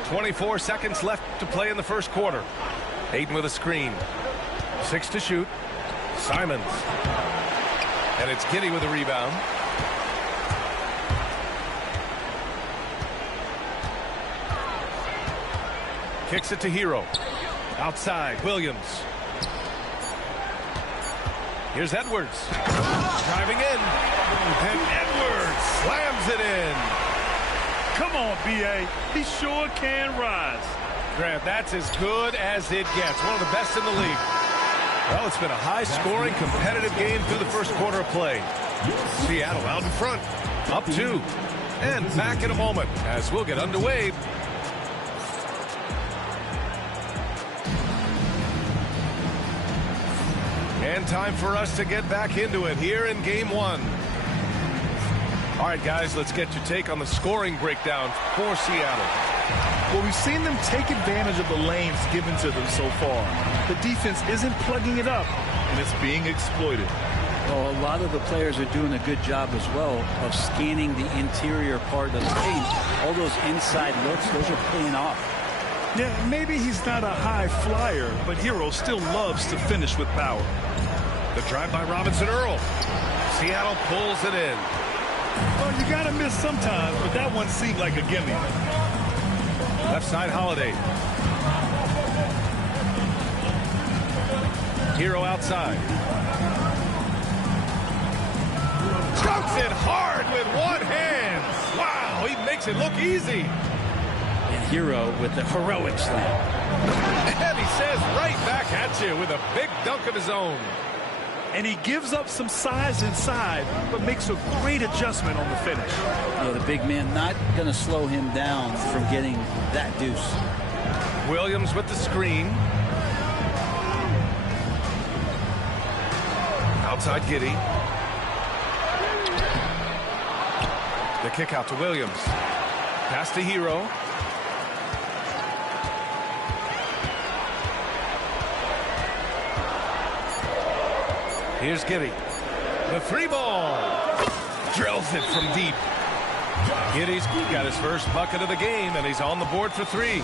24 seconds left to play in the first quarter. Ayton with a screen. 6 to shoot. Simons. And it's Giddey with a rebound. Kicks it to Hero. Outside, Williams. Here's Edwards. Driving in. And Edwards slams it in. Come on, B.A. He sure can rise. Grant, that's as good as it gets. One of the best in the league. Well, it's been a high-scoring, competitive game through the first quarter of play. Seattle out in front. Up 2. And back in a moment as we'll get underway. And time for us to get back into it here in Game 1. All right, guys, let's get your take on the scoring breakdown for Seattle. Well, we've seen them take advantage of the lanes given to them so far. The defense isn't plugging it up, and it's being exploited. Well, a lot of the players are doing a good job as well of scanning the interior part of the paint. All those inside looks, those are paying off. Yeah, maybe he's not a high flyer, but Hero still loves to finish with power. The drive by Robinson Earl. Seattle pulls it in. Well, you got to miss sometimes, but that one seemed like a gimme. Left side, Holiday. Hero outside. Strokes it hard with one hand. Wow, he makes it look easy. And Hero with the heroic slam. And he says right back at you with a big dunk of his own. And he gives up some size inside, but makes a great adjustment on the finish. Yeah, the big man not going to slow him down from getting that deuce. Williams with the screen. Outside Giddey. The kick out to Williams. Pass to Hero. Here's Giddey. The 3-ball. Drills it from deep. Giddey's got his first bucket of the game, and he's on the board for 3.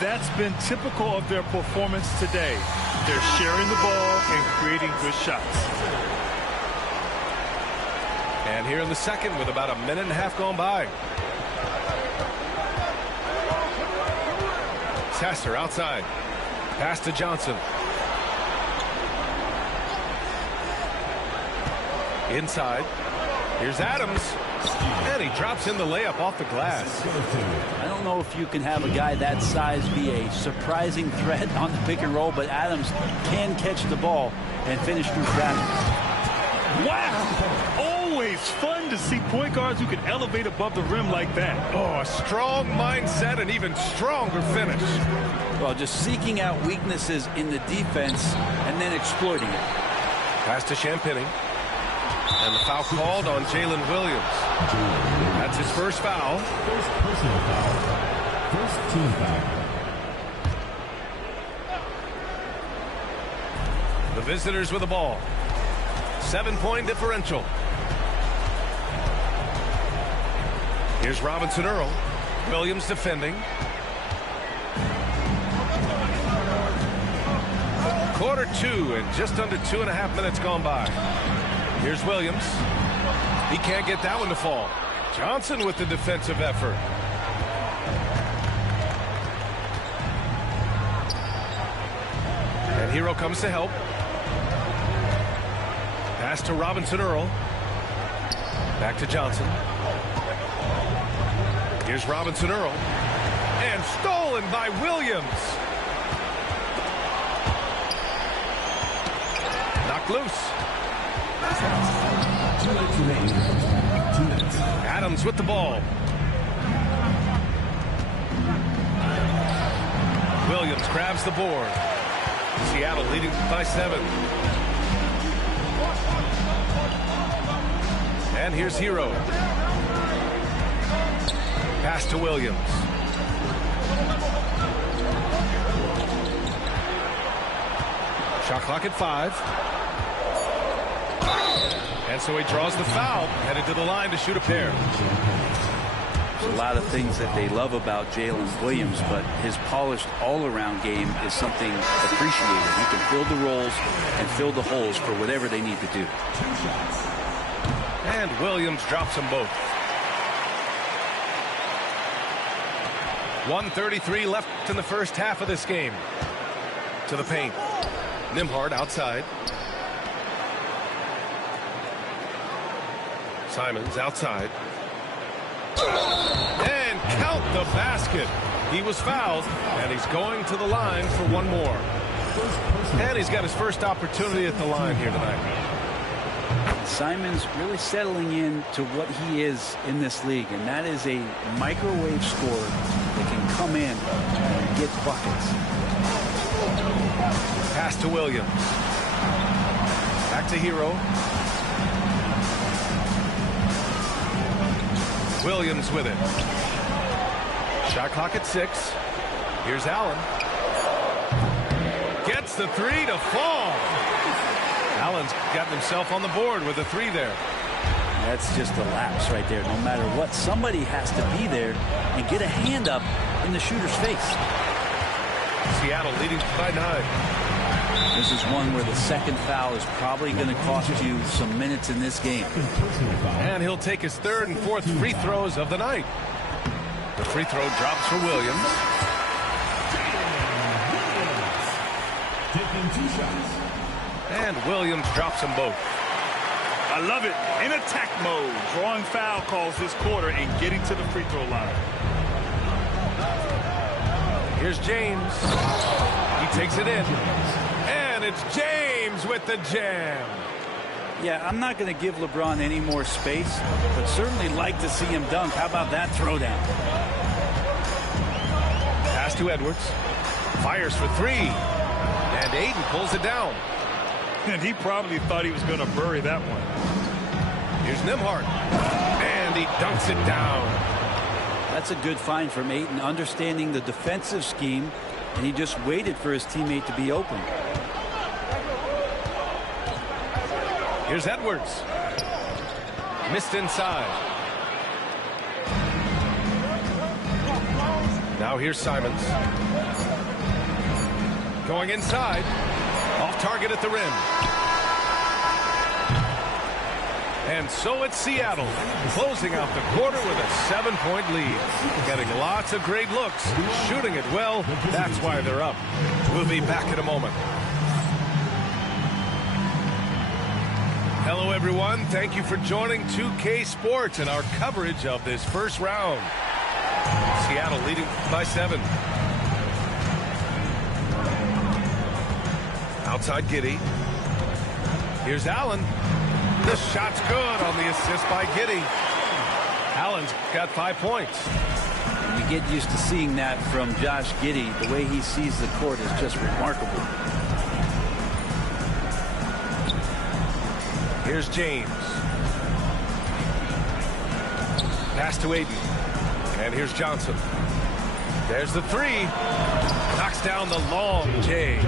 That's been typical of their performance today. They're sharing the ball and creating good shots. And here in the second with about a minute and a half gone by. Tester outside. Pass to Johnson. Inside. Here's Adams. And he drops in the layup off the glass. I don't know if you can have a guy that size be a surprising threat on the pick and roll, but Adams can catch the ball and finish through traffic. Wow! Always fun to see point guards who can elevate above the rim like that. Oh, a strong mindset and even stronger finish. Well, just seeking out weaknesses in the defense and then exploiting it. Pass to Champagny. And the foul called on Jalen Williams. That's his first foul. First personal foul. First team foul. The visitors with the ball. 7-point differential. Here's Robinson Earl. Williams defending. Quarter 2 and just under 2.5 minutes gone by. Here's Williams. He can't get that one to fall. Johnson with the defensive effort. And Hero comes to help. Pass to Robinson Earl. Back to Johnson. Here's Robinson Earl. And stolen by Williams. Knocked loose. Adams with the ball. Williams grabs the board. Seattle leading by 7. And here's Hero. Pass to Williams. Shot clock at 5. And so he draws the foul, headed to the line to shoot a pair. There's a lot of things that they love about Jalen Williams, but his polished all-around game is something appreciated. He can fill the roles and fill the holes for whatever they need to do. And Williams drops them both. 1:33 left in the first half of this game. To the paint. Nembhard outside. Simons outside. And count the basket. He was fouled, and he's going to the line for one more. And he's got his first opportunity at the line here tonight. Simons really settling in to what he is in this league, and that is a microwave scorer that can come in and get buckets. Pass to Williams. Back to Hero. Williams with it. Shot clock at 6. Here's Allen. Gets the 3 to fall. Allen's gotten himself on the board with a 3 there. That's just a lapse right there. No matter what, somebody has to be there and get a hand up in the shooter's face. Seattle leading by 9. This is one where the second foul is probably going to cost you some minutes in this game. And he'll take his 3rd and 4th free throws of the night. The free throw drops for Williams. Taking 2 shots. And Williams drops them both. I love it. In attack mode. Drawing foul calls this quarter and getting to the free throw line. Here's James. He takes it in. And it's James with the jam. Yeah, I'm not going to give LeBron any more space, but certainly like to see him dunk. How about that throwdown? Pass to Edwards. Fires for 3. And Aiden pulls it down. And he probably thought he was going to bury that one. Here's Nembhard. And he dunks it down. That's a good find from Ayton, understanding the defensive scheme, and he just waited for his teammate to be open. Here's Edwards. Missed inside. Now here's Simons. Going inside. Off target at the rim. And so it's Seattle, closing out the quarter with a 7-point lead. Getting lots of great looks, shooting it well. That's why they're up. We'll be back in a moment. Hello, everyone. Thank you for joining 2K Sports and our coverage of this first round. Seattle leading by 7. Outside Giddey. Here's Allen. The shot's good on the assist by Giddey. Allen's got 5 points. You get used to seeing that from Josh Giddey. The way he sees the court is just remarkable. Here's James. Pass to Aiden. And here's Johnson. There's the 3. Knocks down the long J.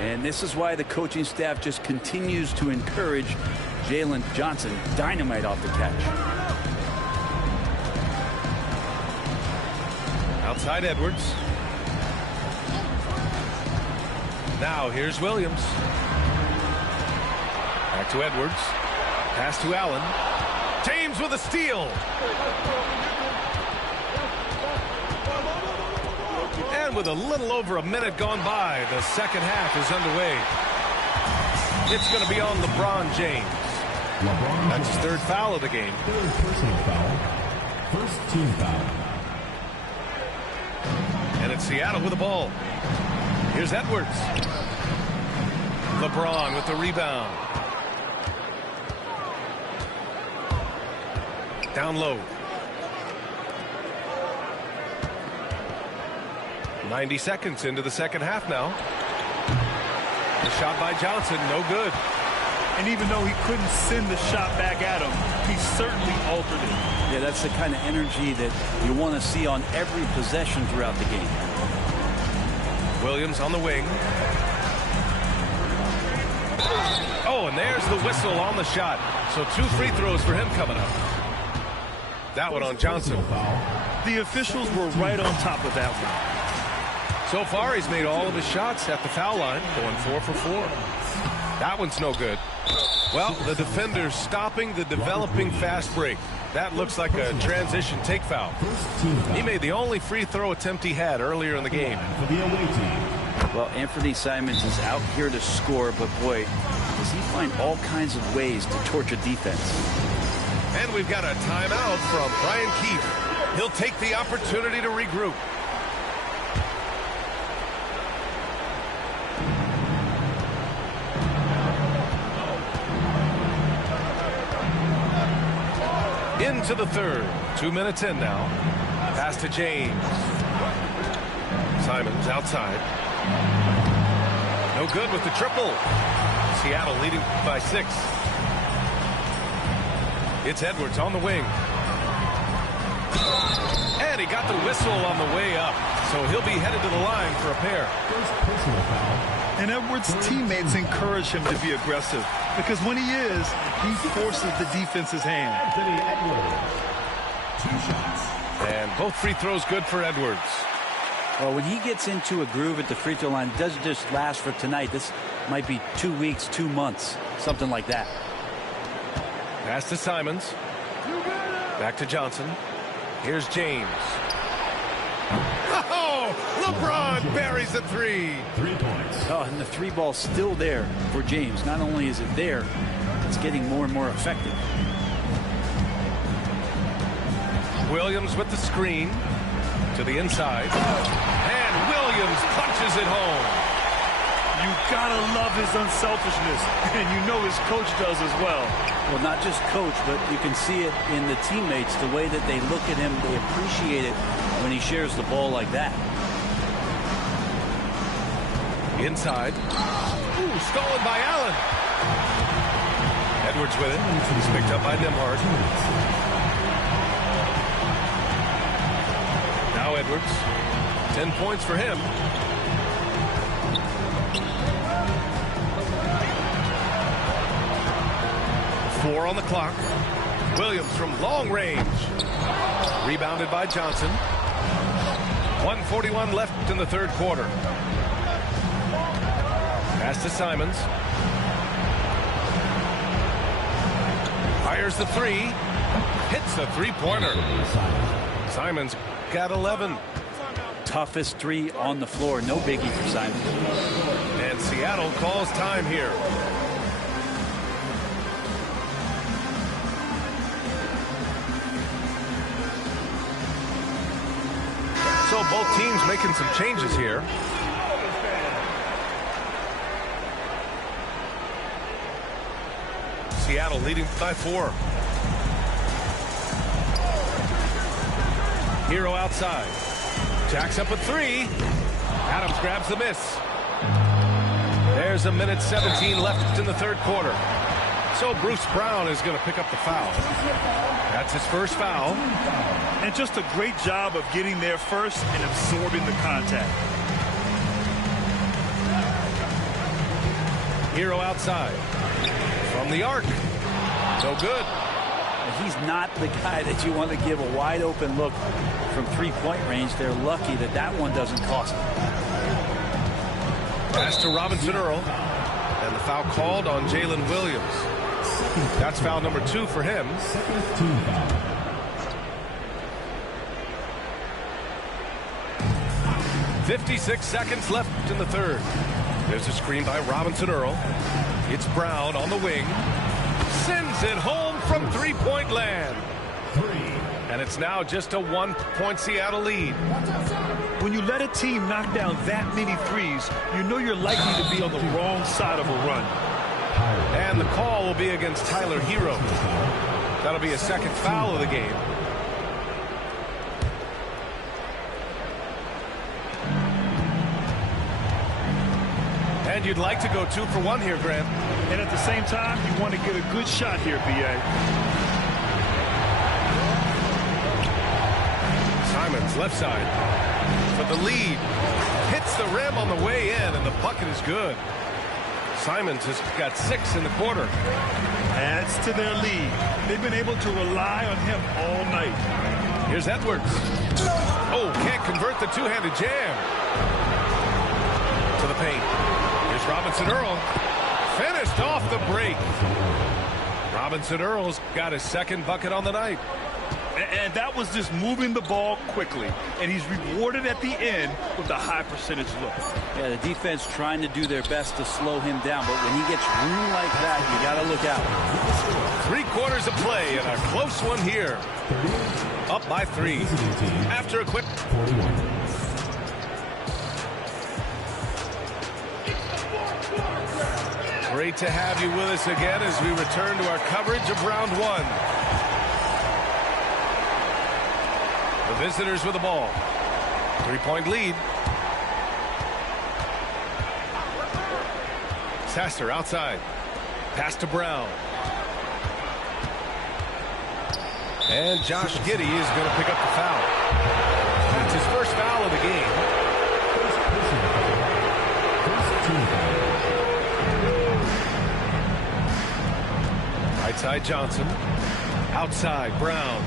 And this is why the coaching staff just continues to encourage Jalen Johnson. Dynamite off the catch. Outside Edwards. Now here's Williams. Back to Edwards. Pass to Allen. James with a steal. And with a little over a minute gone by, the second half is underway. It's going to be on LeBron James. That's his 3rd foul of the game. 3rd personal foul. 1st team foul. And it's Seattle with the ball. Here's Edwards. LeBron with the rebound. Down low. 90 seconds into the second half now. The shot by Johnson, no good. And even though he couldn't send the shot back at him, he certainly altered it. Yeah, that's the kind of energy that you want to see on every possession throughout the game. Williams on the wing. Oh, and there's the whistle on the shot. So 2 free throws for him coming up. That one on Johnson. The officials were right on top of that one. So far, he's made all of his shots at the foul line, going 4 for 4. That one's no good. Well, the defender's stopping the developing fast break. That looks like a transition take foul. He made the only free throw attempt he had earlier in the game. Well, Anthony Simons is out here to score, but boy, does he find all kinds of ways to torch a defense. And we've got a timeout from Brian Keefe. He'll take the opportunity to regroup. Into the 3rd. 2 minutes in now. Pass to James. Simons outside. No good with the triple. Seattle leading by 6. It's Edwards on the wing. And he got the whistle on the way up. So he'll be headed to the line for a pair. And Edwards' teammates encourage him to be aggressive because when he is, he forces the defense's hand. And both free throws good for Edwards. Well, when he gets into a groove at the free throw line, it doesn't just last for tonight. This might be 2 weeks, 2 months, something like that. Pass to Simons. Back to Johnson. Here's James. Oh, LeBron buries a 3. 3 points. Oh, and the 3 ball's still there for James. Not only is it there, it's getting more and more effective. Williams with the screen to the inside. And Williams punches it home. You gotta love his unselfishness, and you know his coach does as well. Well, not just coach, but you can see it in the teammates, the way that they look at him. They appreciate it when he shares the ball like that. Inside. Ooh, stolen by Allen. Edwards with it. He's picked up by Nembhard. Now Edwards. 10 points for him. Four on the clock. Williams from long range. Rebounded by Johnson. 1:41 left in the third quarter. Pass to Simons. Fires the three. Hits the three-pointer. Simons got 11. Toughest three on the floor. No biggie for Simons. And Seattle calls time here. So both teams making some changes here. Seattle leading by 4. Hero outside. Jacks up a 3. Adams grabs the miss. There's a minute 17 left in the third quarter. So Bruce Brown is going to pick up the foul. That's his first foul. And just a great job of getting there first and absorbing the contact. Hero outside. From the arc. No good. He's not the guy that you want to give a wide open look from three-point range. They're lucky that that one doesn't cost them. Pass to Robinson Earl. And the foul called on Jalen Williams. That's foul number 2 for him. 56 seconds left in the third. There's a screen by Robinson Earl. It's Brown on the wing. Sends it home from three-point land. And it's now just a 1-point Seattle lead. When you let a team knock down that many threes, you know you're likely to be on the wrong side of a run. And the call will be against Tyler Hero. That'll be a second foul of the game. And you'd like to go 2 for 1 here, Grant. And at the same time, you want to get a good shot here, B.A. Simons left side for the lead. Hits the rim on the way in, and the bucket is good. Simons has got 6 in the quarter. Adds to their lead. They've been able to rely on him all night. Here's Edwards. Oh, can't convert the two-handed jam. To the paint. Here's Robinson Earl. Finished off the break. Robinson Earl's got his second bucket on the night. And that was just moving the ball quickly. And he's rewarded at the end with a high percentage look. Yeah, the defense trying to do their best to slow him down. But when he gets room like that, you got to look out. 3 quarters of play and a close one here. Up by 3. After a quick... Great to have you with us again as we return to our coverage of round 1. The visitors with the ball. 3-point lead. Sasser outside. Pass to Brown. And Josh Giddey is going to pick up the foul. That's his first foul of the game. Right side Johnson. Outside Brown.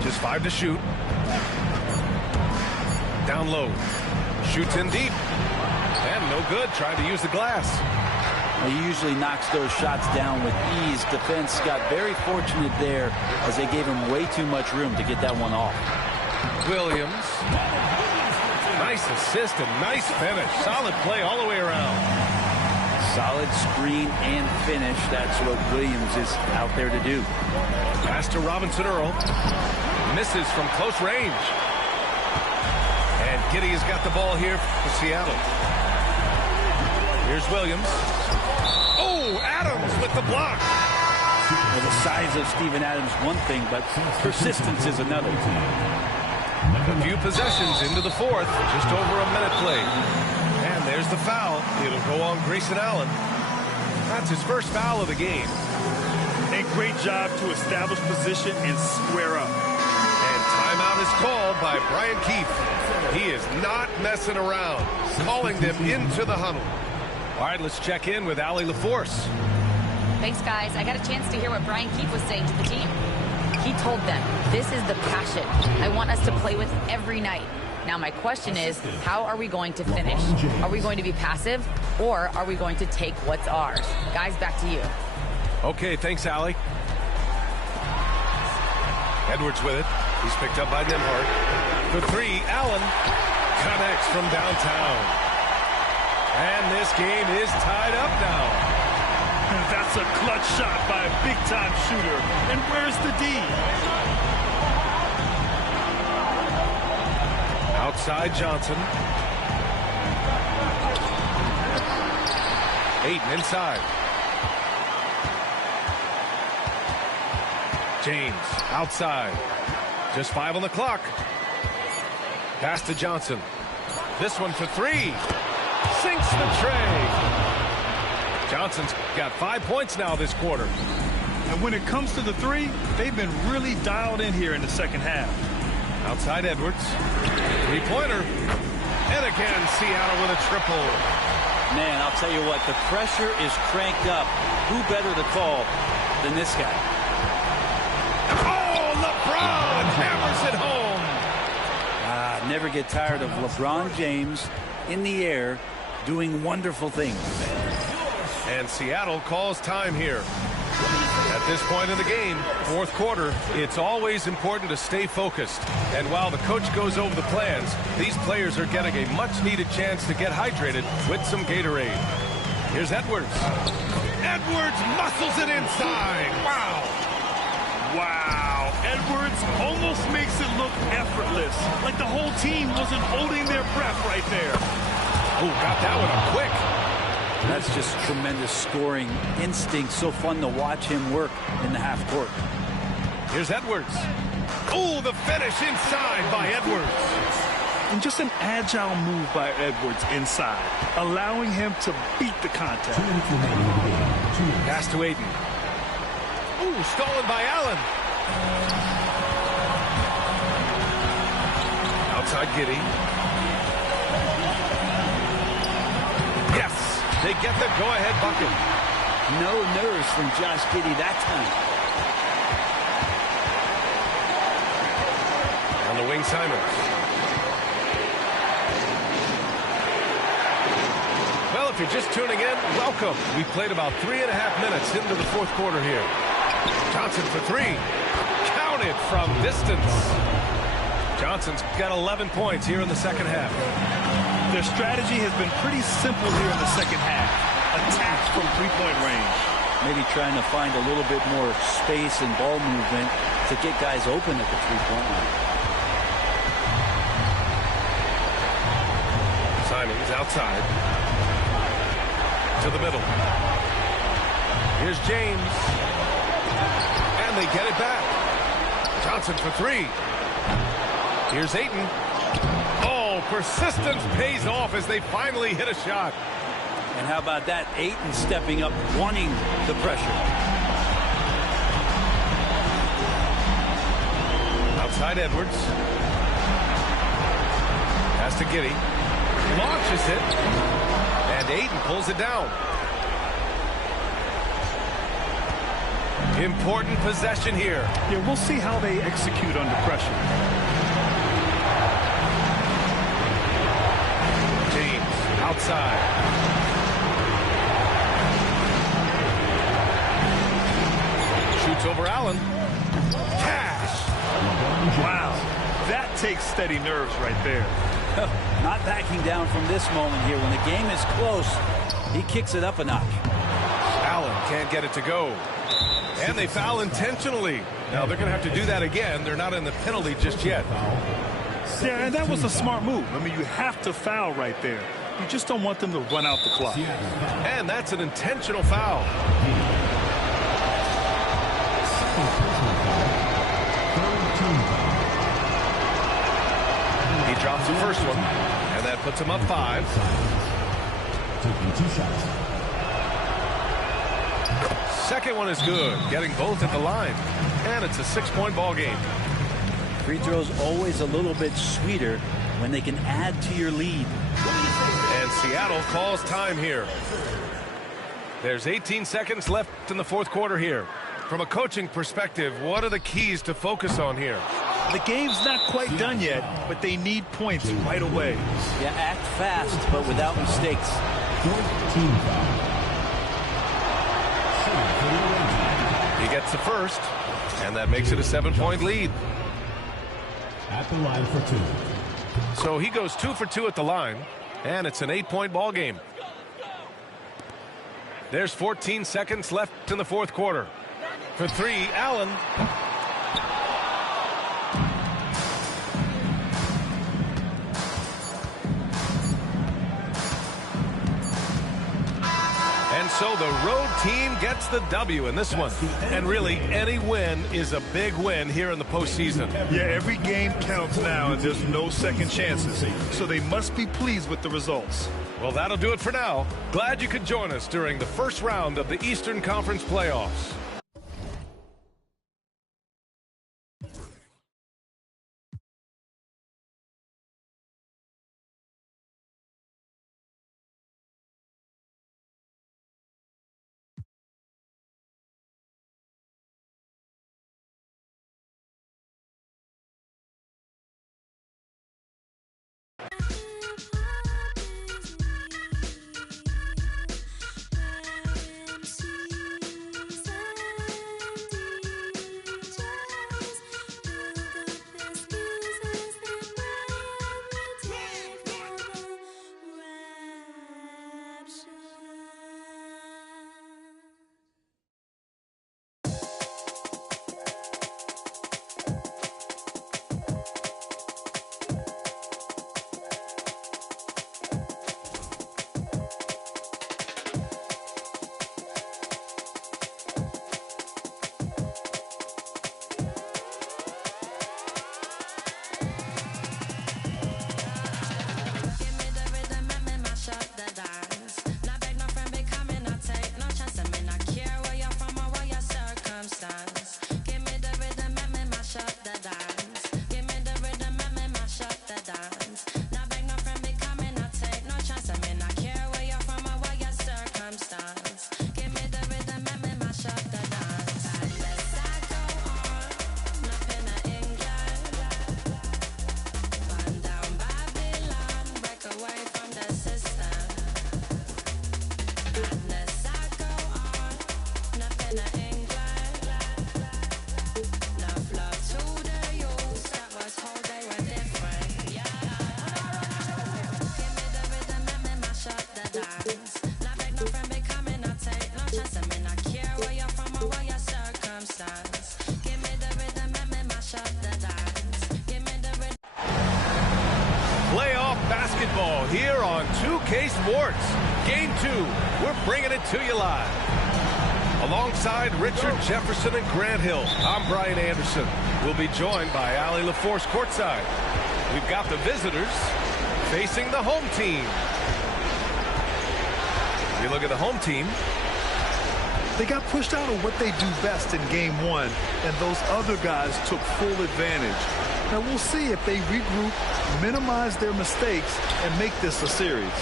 Just 5 to shoot. Down low. Shoots in deep. And no good. Trying to use the glass. Well, he usually knocks those shots down with ease. Defense got very fortunate there as they gave him way too much room to get that one off. Williams. Nice assist and nice finish. Solid play all the way around. Solid screen and finish. That's what Williams is out there to do. Pass to Robinson Earl. Misses from close range. And Giddey has got the ball here for Seattle. Here's Williams. Oh, Adams with the block. Well, the size of Steven Adams one thing, but persistence is another. A few possessions into the fourth. Just over a minute played. And there's the foul. It'll go on Grayson Allen. That's his first foul of the game. A great job to establish position and square up. And timeout is called by Brian Keefe. He is not messing around. Calling them into the huddle. All right, let's check in with Allie LaForce. Thanks, guys. I got a chance to hear what Brian Keefe was saying to the team. He told them, this is the passion I want us to play with every night. Now, my question is, how are we going to finish? Are we going to be passive, or are we going to take what's ours? Guys, back to you. Okay, thanks, Allie. Edwards with it. He's picked up by Nembhard. For three, Allen connects from downtown. And this game is tied up now. And that's a clutch shot by a big-time shooter. And where's the D? Outside Johnson. Ayton inside. James outside. Just 5 on the clock. Pass to Johnson. This one for three. Sinks the tray. Johnson's got 5 points now this quarter. And when it comes to the three, they've been really dialed in here in the second half. Outside Edwards. Three-pointer. And again, Seattle with a triple. Man, I'll tell you what, the pressure is cranked up. Who better to call than this guy? Oh, LeBron hammers it home. Never get tired of LeBron James in the air doing wonderful things. And Seattle calls time here. At this point in the game, fourth quarter, it's always important to stay focused. And while the coach goes over the plans, these players are getting a much-needed chance to get hydrated with some Gatorade. Here's Edwards. Edwards muscles it inside. Wow. Wow. Edwards almost makes it look effortless, like the whole team wasn't holding their breath right there. Oh, got that one up quick. That's just tremendous scoring instinct. So fun to watch him work in the half court. Here's Edwards. Oh, the finish inside by Edwards. And just an agile move by Edwards inside, allowing him to beat the contact. Pass to Ayton. Ooh, stolen by Allen. Outside Giddey. Yes, they get the go-ahead bucket. No nerves from Josh Giddey that time. On the wing, Simons. Well, if you're just tuning in, welcome. We played about 3.5 minutes into the fourth quarter here. Johnson for three. Counted from distance. Johnson's got 11 points here in the second half. Their strategy has been pretty simple here in the second half. Attack from three-point range. Maybe trying to find a little bit more space and ball movement to get guys open at the three-point line. Simons outside. To the middle. Here's James. And they get it back. Johnson for three. Here's Ayton. Oh, persistence pays off as they finally hit a shot. And how about that? Ayton stepping up, wanting the pressure. Outside Edwards. Pass to Giddey. Launches it. And Ayton pulls it down. Important possession here. Yeah, we'll see how they execute under pressure. James outside. Shoots over Allen. Cash. Wow. That takes steady nerves right there. Not backing down from this moment here. When the game is close, he kicks it up a notch. Allen can't get it to go. And they foul intentionally. Now they're going to have to do that again. They're not in the penalty just yet. Yeah, and that was a smart move. I mean, you have to foul right there. You just don't want them to run out the clock. And that's an intentional foul. He drops the first one, and that puts him up 5. Taking 2 shots. Second one is good, getting both at the line. And it's a 6-point ball game. Free throws always a little bit sweeter when they can add to your lead. And Seattle calls time here. There's 18 seconds left in the fourth quarter here. From a coaching perspective, what are the keys to focus on here? The game's not quite done yet, but they need points right away. Yeah, act fast, but without mistakes. 4th team foul. 7 for the Rangers. gets the first, and that makes it a 7-point lead. At the line for 2. So he goes 2 for 2 at the line, and it's an 8-point ball game. There's 14 seconds left in the fourth quarter. For 3, Allen. And so the road team gets the W in this one. And really, any win is a big win here in the postseason. Yeah, every game counts now, and there's no second chances. So they must be pleased with the results. Well, that'll do it for now. Glad you could join us during the first round of the Eastern Conference playoffs. Basketball here on 2K Sports. Game 2, we're bringing it to you live. Alongside Richard Jefferson and Grant Hill, I'm Brian Anderson. We'll be joined by Allie LaForce courtside. We've got the visitors facing the home team. We look at the home team. They got pushed out of what they do best in Game 1, and those other guys took full advantage. Now we'll see if they regroup, minimize their mistakes, and make this a series.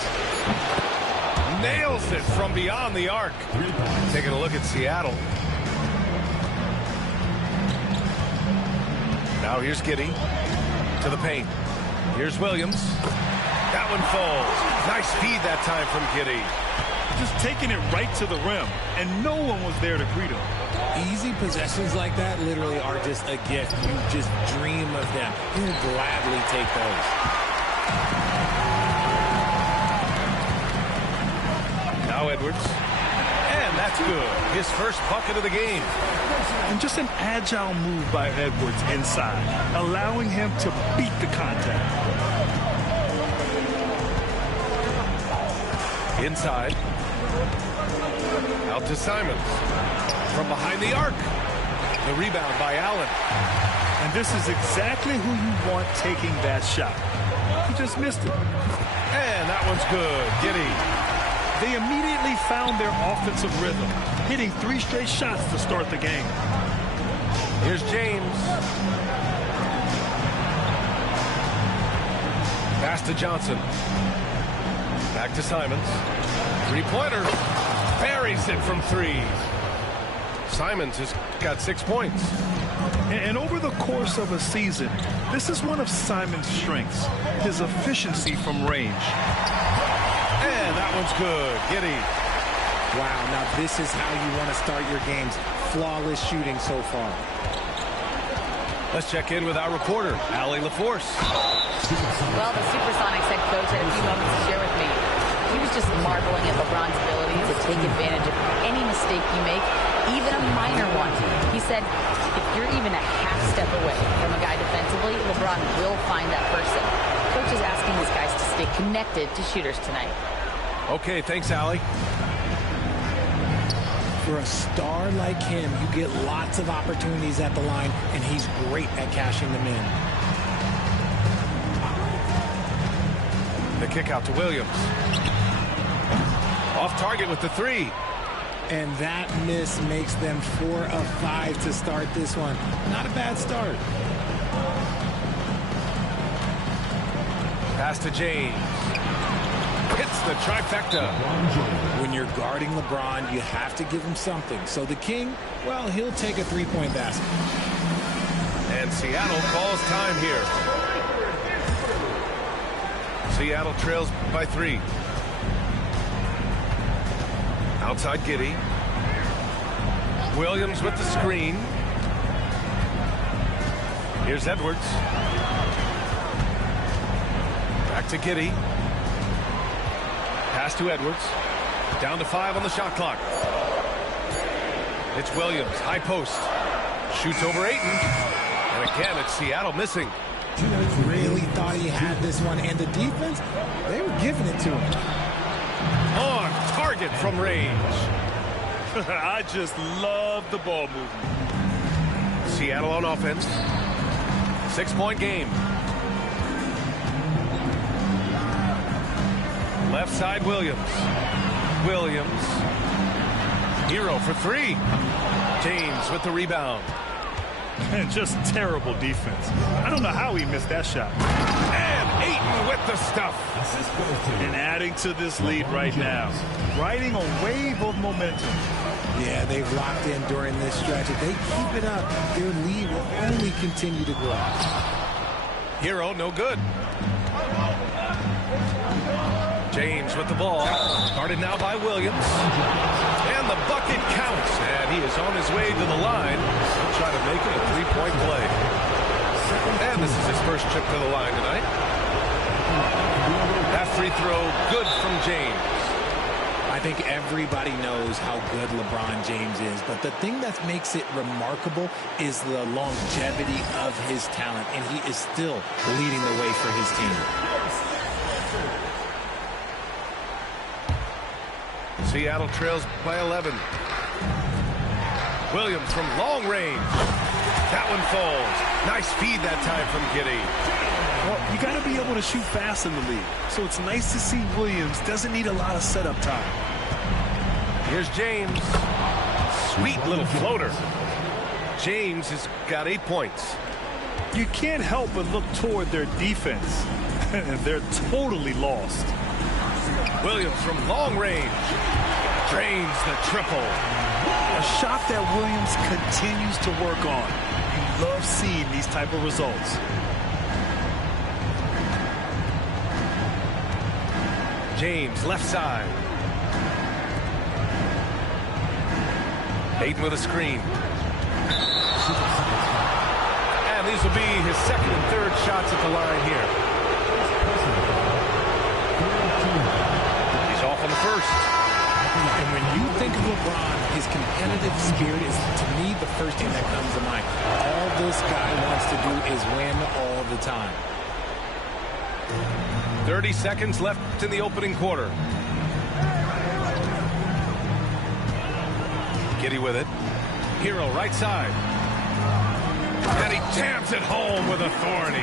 Nails it from beyond the arc. Taking a look at Seattle. Now here's Giddey to the paint. Here's Williams. That one falls. Nice feed that time from Giddey. Just taking it right to the rim, and no one was there to greet him. Easy possessions like that literally are just a gift. You just dream of them. You'll gladly take those. Now Edwards. And that's good. His first bucket of the game. And just an agile move by Edwards inside, allowing him to beat the contact. Inside. Out to Simons. From behind the arc. The rebound by Allen. And this is exactly who you want taking that shot. He just missed it. And that one's good. Giddey. They immediately found their offensive rhythm, hitting 3 straight shots to start the game. Here's James. Pass to Johnson. Back to Simons. 3-pointer. Buries it from 3. Simons has got 6 points. And over the course of a season, this is one of Simons' strengths, his efficiency from range. And that one's good. Giddey. Wow, now this is how you want to start your games. flawless shooting so far. Let's check in with our reporter, Allie LaForce. Well, the Supersonics head coach had a few moments to share with me. He was just marveling at LeBron's ability to take advantage of any mistake you make, even a minor one. He said, if you're even a half step away from a guy defensively, LeBron will find that person. Coach is asking his guys to stay connected to shooters tonight. Okay, thanks, Allie. For a star like him, you get lots of opportunities at the line, and he's great at cashing them in. The kick out to Williams. Off target with the three. And that miss makes them 4 of 5 to start this one. Not a bad start. Pass to James. Hits the trifecta. When you're guarding LeBron, you have to give him something. So the King, well, he'll take a three-point basket. And Seattle calls time here. Seattle trails by 3. Outside Giddey. Williams with the screen. Here's Edwards. Back to Giddey. Pass to Edwards. Down to 5 on the shot clock. It's Williams, high post. Shoots over Ayton. And again, it's Seattle missing. Really thought he had this one. And the defense, they were giving it to him. On target from range. I just love the ball movement. Seattle on offense. 6-point game. Left side, Williams. Williams. Hero for 3. James with the rebound. And just terrible defense. I don't know how he missed that shot. And Ayton with the stuff. And adding to this lead right now. Riding a wave of momentum. Yeah, they've locked in during this stretch. If they keep it up, their lead will only continue to grow. Hero, no good. James with the ball. Guarded now by Williams. And the bucket counts. And he is on his way to the line. He'll try to make it a 3-point play. And this is his first trip to the line tonight. That free throw, good from James. I think everybody knows how good LeBron James is, but the thing that makes it remarkable is the longevity of his talent, and he is still leading the way for his team. Seattle trails by 11. Williams from long range. That one falls. Nice feed that time from Giddey. Well, you got to be able to shoot fast in the league. So it's nice to see Williams doesn't need a lot of setup time. Here's James. Sweet little floater. James has got 8 points. You can't help but look toward their defense. And they're totally lost. Williams from long range. Drains the triple. A shot that Williams continues to work on. You love seeing these type of results. James, left side. Ayton with a screen. And these will be his second and third shots at the line here. He's off on the first. And when you think of LeBron, his competitive spirit is, to me, the first thing that comes to mind. All this guy wants to do is win all the time. 30 seconds left in the opening quarter. Giddey with it. Hero right side. And he jams it home with authority.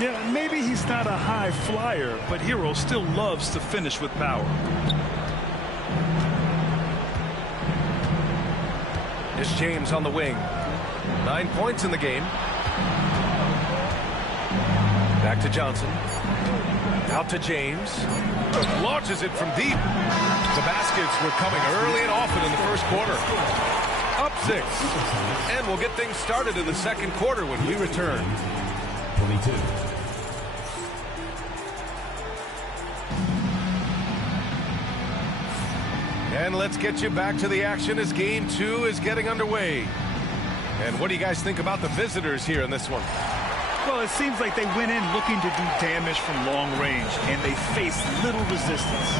Yeah, maybe he's not a high flyer, but Hero still loves to finish with power. Here's James on the wing. 9 points in the game. Back to Johnson. Out to James. Launches it from deep. The baskets were coming early and often in the first quarter. Up 6. And we'll get things started in the second quarter when we return. 22. And let's get you back to the action as game 2 is getting underway. And what do you guys think about the visitors here in this one? Well, it seems like they went in looking to do damage from long range, and they faced little resistance.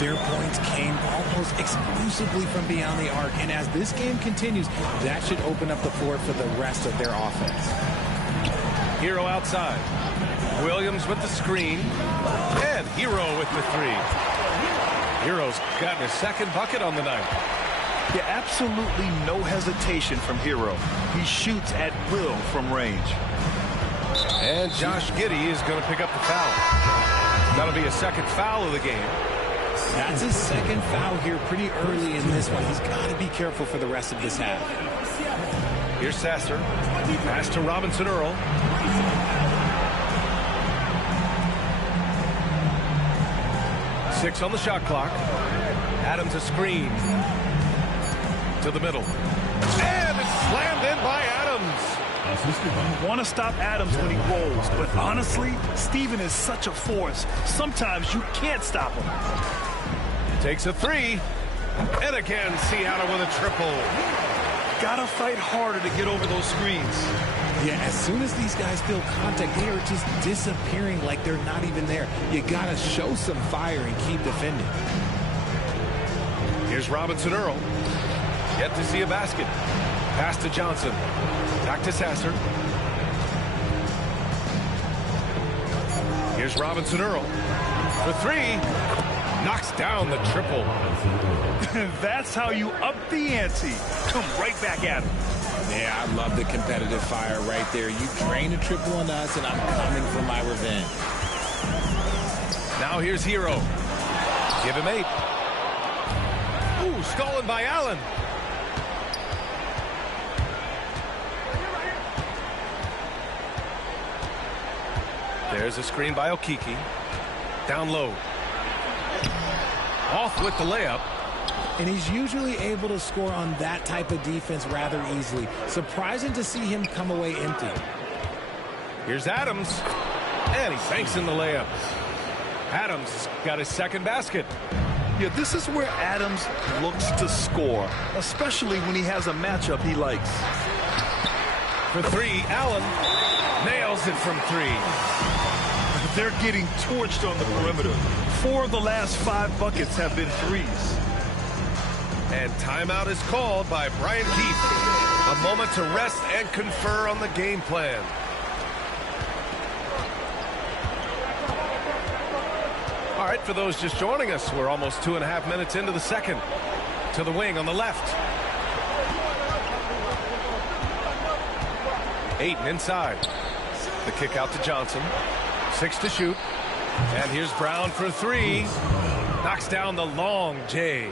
Their points came almost exclusively from beyond the arc, and as this game continues, that should open up the floor for the rest of their offense. Hero outside. Williams with the screen, and Hero with the 3. Hero's gotten his second bucket on the night. Yeah, absolutely no hesitation from Hero. He shoots at will from range. And Josh Giddey is going to pick up the foul. That'll be a second foul of the game. That's his second foul here pretty early in this one. He's got to be careful for the rest of this half. Here's Sasser. Pass to Robinson Earl. Six on the shot clock. Adams a screen. To the middle. And it's slammed in by Adams. You want to stop Adams when he rolls, but honestly, Steven is such a force. Sometimes you can't stop him. Takes a 3. And again, Seattle with a triple. Gotta fight harder to get over those screens. Yeah, as soon as these guys feel contact, they are just disappearing like they're not even there. You gotta show some fire and keep defending. Here's Robinson Earl. Yet to see a basket. Pass to Johnson. Back to Sasser. Here's Robinson Earl. For 3. Knocks down the triple. That's how you up the ante. Come right back at him. Yeah, I love the competitive fire right there. You drain a triple on us, and I'm coming for my revenge. Now here's Hero. Give him 8. Ooh, stolen by Allen. There's a screen by Okiki. Down low. Off with the layup. And he's usually able to score on that type of defense rather easily. Surprising to see him come away empty. Here's Adams. And he banks in the layup. Adams got his second basket. Yeah, this is where Adams looks to score, especially when he has a matchup he likes. For 3, Allen nails it from 3. They're getting torched on the perimeter. 4 of the last 5 buckets have been threes. And timeout is called by Brian Keefe. A moment to rest and confer on the game plan. All right, for those just joining us, we're almost 2.5 minutes into the second. To the wing on the left. Ayton inside. The kick out to Johnson. 6 to shoot. And here's Brown for 3. Knocks down the long J.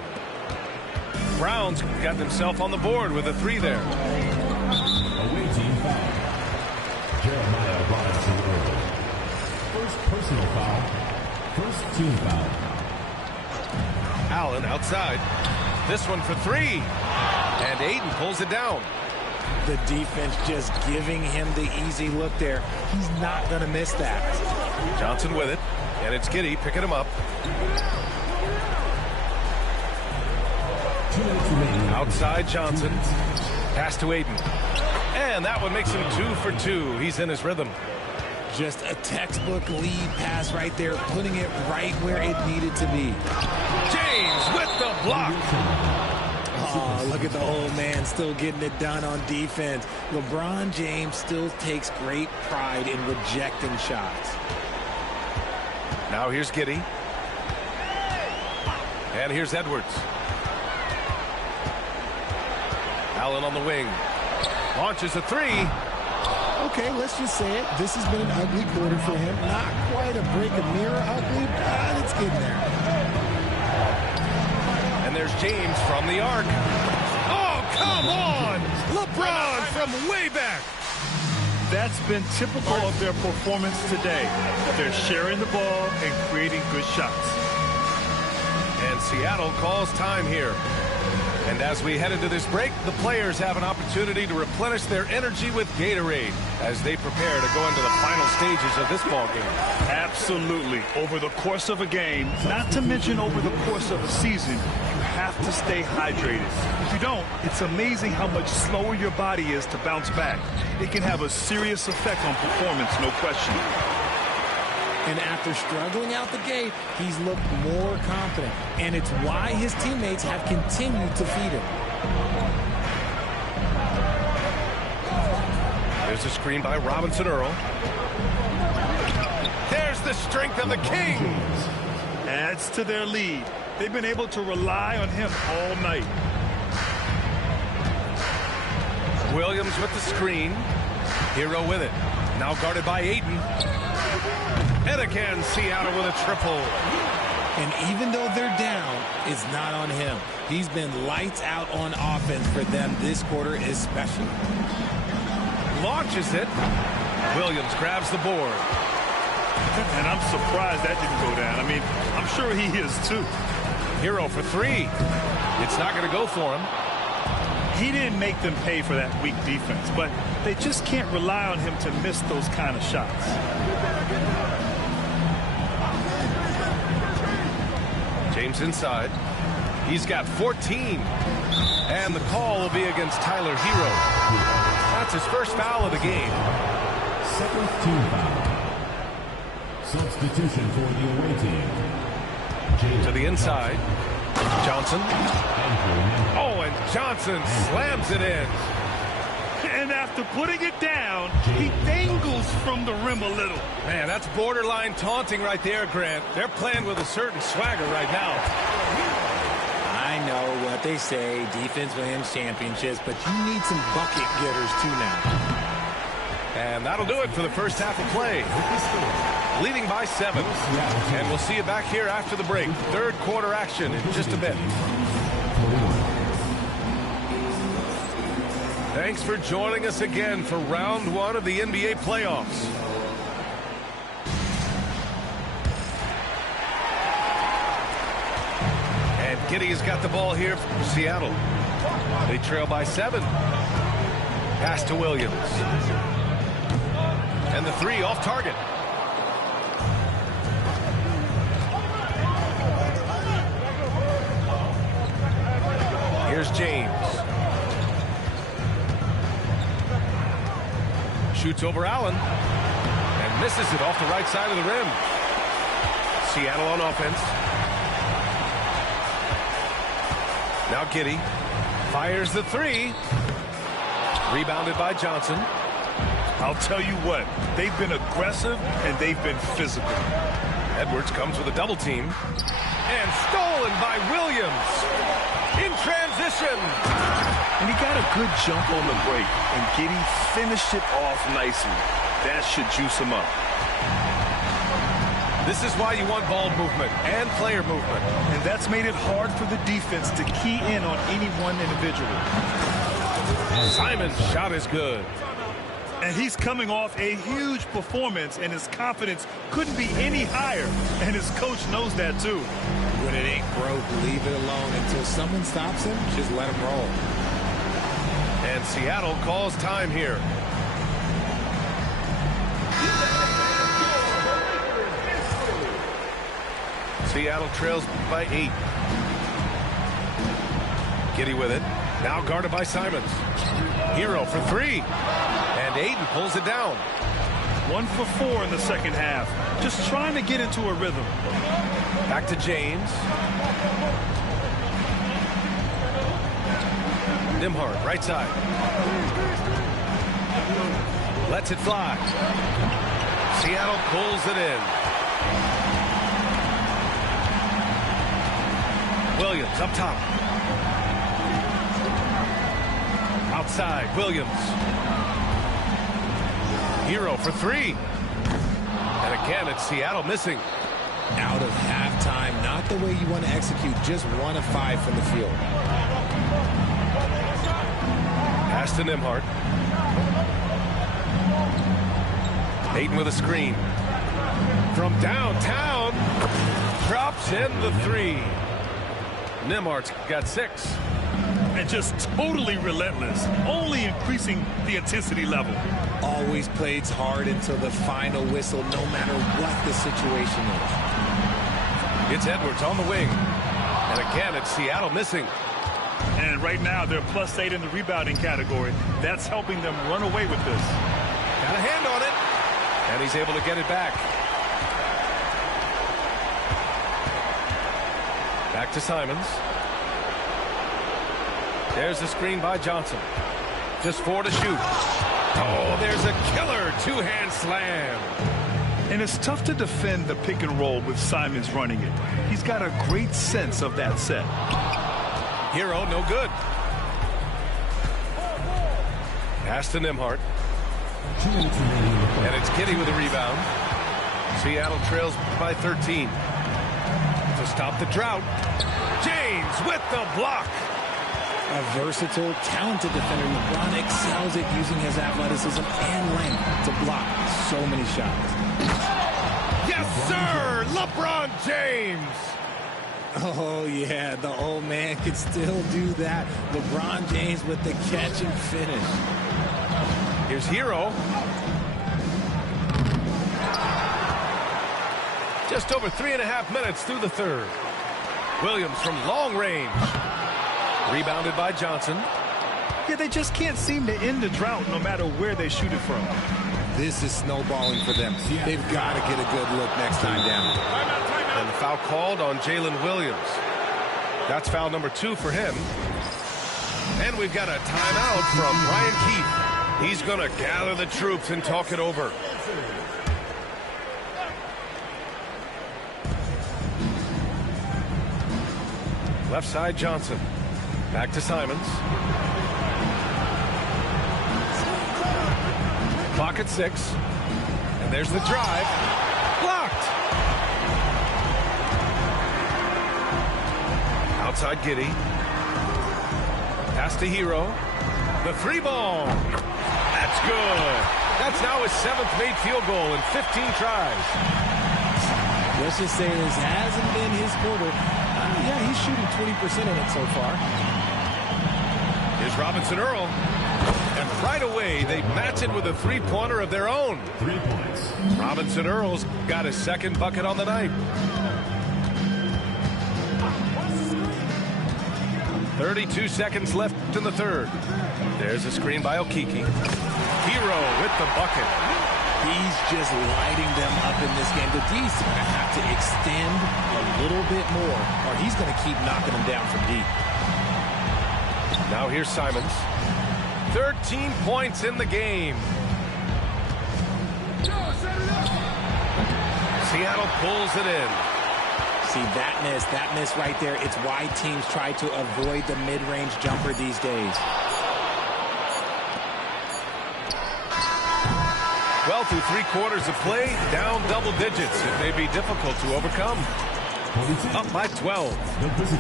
Brown's got himself on the board with a 3 there. Away team foul. Jeremiah Robinson Earl. First personal foul. First team foul. Allen outside. This one for 3. And Ayton pulls it down. The defense just giving him the easy look there. He's not going to miss that. Johnson with it. And it's Giddey picking him up. Outside Johnson. Pass to Ayton. And that one makes him 2 for 2. He's in his rhythm. Just a textbook lead pass right there, putting it right where it needed to be. James with the block. Oh, look at the old man still getting it done on defense. LeBron James still takes great pride in rejecting shots. Now here's Giddey. And here's Edwards. Allen on the wing. Launches a 3. Okay, let's just say it. This has been an ugly quarter for him. Not quite a break a mirror ugly, but it's getting there. And there's James from the arc. Oh, come on! LeBron from way back. That's been typical of their performance today. They're sharing the ball and creating good shots. And Seattle calls time here. And as we head into this break, the players have an opportunity to replenish their energy with Gatorade as they prepare to go into the final stages of this ball game. Absolutely. Over the course of a game, not to mention over the course of a season, you have to stay hydrated. If you don't, it's amazing how much slower your body is to bounce back. It can have a serious effect on performance, no question. And after struggling out the gate, he's looked more confident. And it's why his teammates have continued to feed him. There's a screen by Robinson Earl. There's the strength of the Kings. Adds to their lead. They've been able to rely on him all night. Williams with the screen. Hero with it. Now guarded by Ayton. And again, Seattle with a triple. And even though they're down, it's not on him. He's been lights out on offense for them this quarter especially. Launches it. Williams grabs the board. And I'm surprised that didn't go down. I mean, I'm sure he is too. Hero for three. It's not going to go for him. He didn't make them pay for that weak defense, but they just can't rely on him to miss those kind of shots. James inside. He's got 14. And the call will be against Tyler Hero. That's his first foul of the game. Second team foul. Substitution for the away team. To the inside. Johnson. Oh, and Johnson slams it in. And after putting it down, he dangles from the rim a little. Man, that's borderline taunting right there, Grant. They're playing with a certain swagger right now. I know what they say, defense wins championships, but you need some bucket getters too now. And that'll do it for the first half of play. Leading by 7. And we'll see you back here after the break. Third quarter action in just a bit. Thanks for joining us again for round 1 of the NBA playoffs. And Giddey has got the ball here for Seattle. They trail by 7. Pass to Williams. And the three off target. Here's James. Shoots over Allen. And misses it off the right side of the rim. Seattle on offense. Now Giddey. Fires the three. Rebounded by Johnson. I'll tell you what, they've been aggressive and they've been physical. Edwards comes with a double team. And stolen by Williams. In transition. And he got a good jump on the break. And Giddey finished it off nicely. That should juice him up. This is why you want ball movement and player movement. And that's made it hard for the defense to key in on any one individual. Simon's shot is good. And he's coming off a huge performance, and his confidence couldn't be any higher. And his coach knows that, too. When it ain't broke, leave it alone. Until someone stops him, just let him roll. And Seattle calls time here. Seattle trails by 8. Giddey with it. Now guarded by Simons. Hero for 3. And Ayton pulls it down. 1 for 4 in the second half. Just trying to get into a rhythm. Back to James. Nimhard, right side. Lets it fly. Seattle pulls it in. Williams up top. Outside, Williams. Hero for 3. And again, it's Seattle missing. Out of halftime, not the way you want to execute, just 1 of 5 from the field. Pass to Nimhard. Ayton with a screen. From downtown, drops in the 3. Nimhard's got 6. and just totally relentless, only increasing the intensity level. Always plays hard until the final whistle, no matter what the situation is. It's Edwards on the wing. And again, it's Seattle missing. And right now, they're +8 in the rebounding category. That's helping them run away with this. Got a hand on it. And he's able to get it back. Back to Simons. There's the screen by Johnson. Just 4 to shoot. Oh, there's a killer two-hand slam. And it's tough to defend the pick and roll with Simons running it. He's got a great sense of that set. Hero, no good. Pass to Nembhard. And it's Kitty with a rebound. Seattle trails by 13. To stop the drought, James with the block. A versatile, talented defender. LeBron excels at using his athleticism and length to block so many shots. Yes, sir! LeBron James! Oh, yeah, the old man can still do that. LeBron James with the catch and finish. Here's Hero. Just over 3.5 minutes through the third. Williams from long range. Rebounded by Johnson. Yeah, they just can't seem to end the drought no matter where they shoot it from. This is snowballing for them. They've got to get a good look next time down. And the foul called on Jalen Williams. That's foul number 2 for him. And we've got a timeout from Brian Keefe. He's going to gather the troops and talk it over. Left side, Johnson. Back to Simons. Clock at 6. And there's the drive. Blocked. Outside Giddey. Pass to Hero. The 3-ball. That's good. That's now his 7th made field goal in 15 tries. Let's just say this hasn't been his quarter. Yeah, he's shooting 20% in it so far. Here's Robinson Earl. And right away, they match it with a three-pointer of their own. 3 points. Robinson Earl's got his second bucket on the night. 32 seconds left in the third. There's a screen by Okeke. Hero with the bucket. He's just lighting them up in this game. The D's going to have to extend a little bit more, or he's going to keep knocking them down from deep. Now here's Simons. 13 points in the game. Seattle pulls it in. See, that miss right there, it's why teams try to avoid the mid-range jumper these days. Well, through 3 quarters of play, down double digits. It may be difficult to overcome. Up by 12.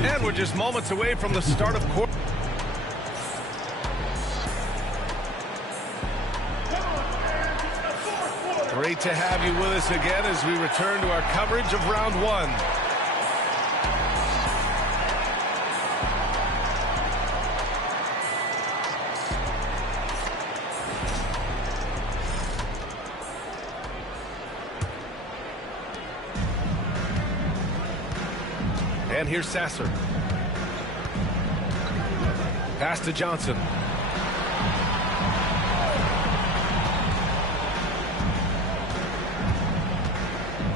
And we're just moments away from the start of quarter. Great to have you with us again as we return to our coverage of round 1. And here's Sasser. Pass to Johnson.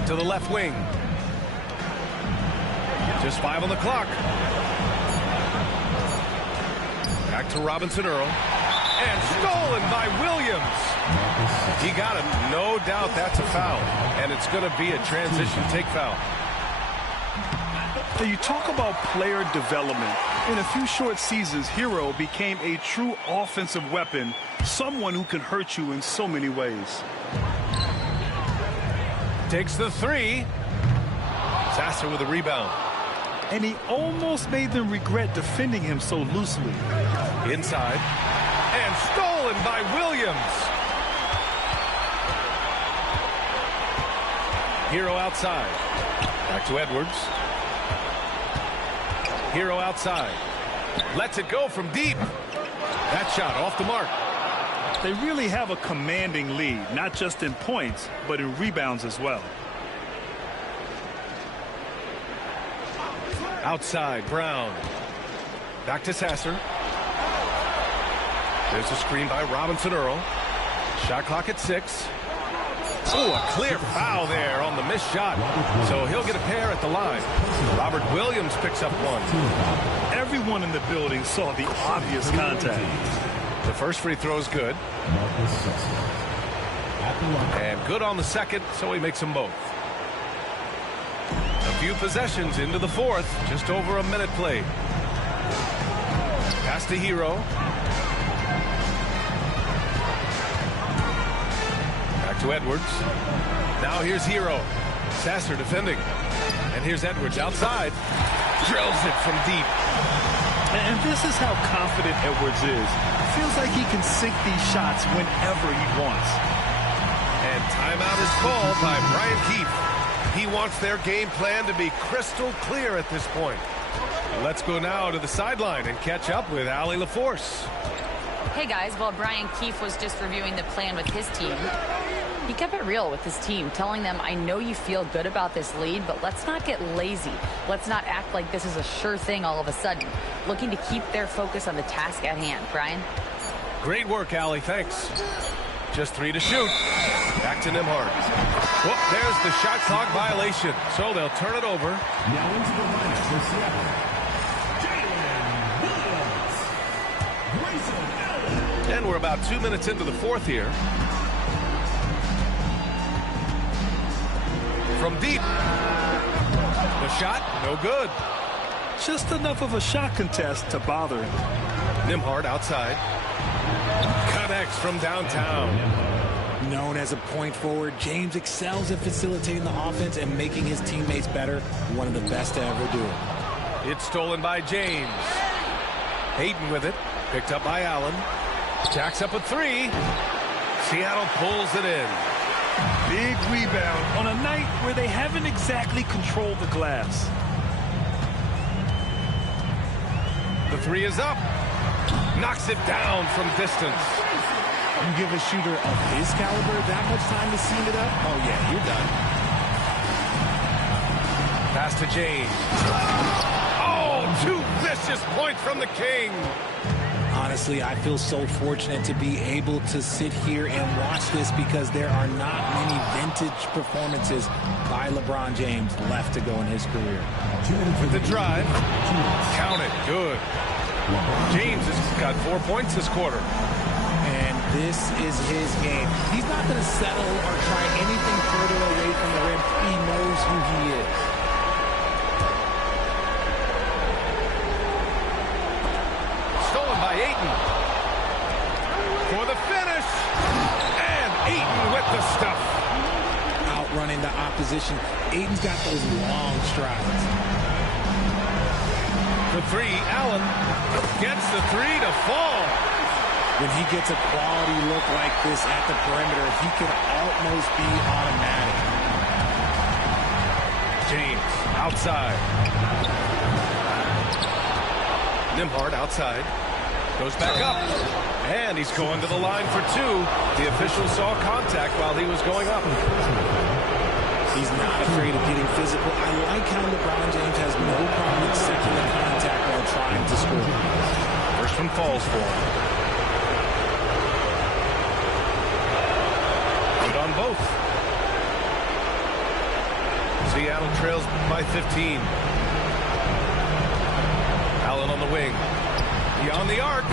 To the left wing. Just 5 on the clock. Back to Robinson Earl. And stolen by Williams. He got it. No doubt that's a foul. And it's going to be a transition take foul. You talk about player development. In a few short seasons, Hero became a true offensive weapon, someone who can hurt you in so many ways. Takes the 3. Sasser with a rebound. And he almost made them regret defending him so loosely. Inside. And stolen by Williams. Hero outside. Back to Edwards. Hero outside. Lets it go from deep. That shot off the mark. They really have a commanding lead, not just in points, but in rebounds as well. Outside, Brown. Back to Sasser. There's a screen by Robinson Earl. Shot clock at 6. Oh, a clear foul there on the missed shot. So he'll get a pair at the line. Robert Williams picks up one. Everyone in the building saw the obvious contact. The first free throw is good. And good on the second, so he makes them both. A few possessions into the fourth. Just over a minute played. Pass to Hero. Back to Edwards. Now here's Hero. Sasser defending. And here's Edwards outside. Drills it from deep. And this is how confident Edwards is. Feels like he can sink these shots whenever he wants. And timeout is called by Brian Keefe. He wants their game plan to be crystal clear at this point. Let's go now to the sideline and catch up with Allie LaForce. Hey guys, while Brian Keefe was just reviewing the plan with his team, he kept it real with his team, telling them, I know you feel good about this lead, but let's not get lazy. Let's not act like this is a sure thing all of a sudden. Looking to keep their focus on the task at hand. Brian? Great work, Allie. Thanks. Just 3 to shoot. Back to Nembhard. Whoop, there's the shot clock violation. So they'll turn it over. Now into the lineup for Seattle. And we're about 2 minutes into the fourth here. From deep. The shot, no good. Just enough of a shot contest to bother him. Nembhard outside. Connects from downtown. Known as a point forward, James excels at facilitating the offense and making his teammates better. One of the best to ever do it. It's stolen by James. Hayden with it. Picked up by Allen. Jacks up a 3. Seattle pulls it in. Big rebound on a night where they haven't exactly controlled the glass. The 3 is up. Knocks it down from distance. You give a shooter of his caliber that much time to seam it up? Oh, yeah, you're done. Pass to James. Oh, 2 vicious points from the King. Honestly, I feel so fortunate to be able to sit here and watch this because there are not many vintage performances by LeBron James left to go in his career. With the drive. Count it. Good. James has got 4 points this quarter. And this is his game. He's not going to settle or try anything further away from the rim. He knows who he is. Stolen by Ayton. For the finish. And Ayton with the stuff. Outrunning the opposition. Ayton's got those long strides. The 3, Allen gets the 3 to fall. When he gets a quality look like this at the perimeter, he can almost be automatic. James outside. Nembhard outside. Goes back up. And he's going to the line for 2. The official saw contact while he was going up. He's not afraid of getting physical. I like how LeBron James has no problem accepting the contact while trying to score. First one falls for him. Good on both. Seattle trails by 15. Allen on the wing. Beyond the arc.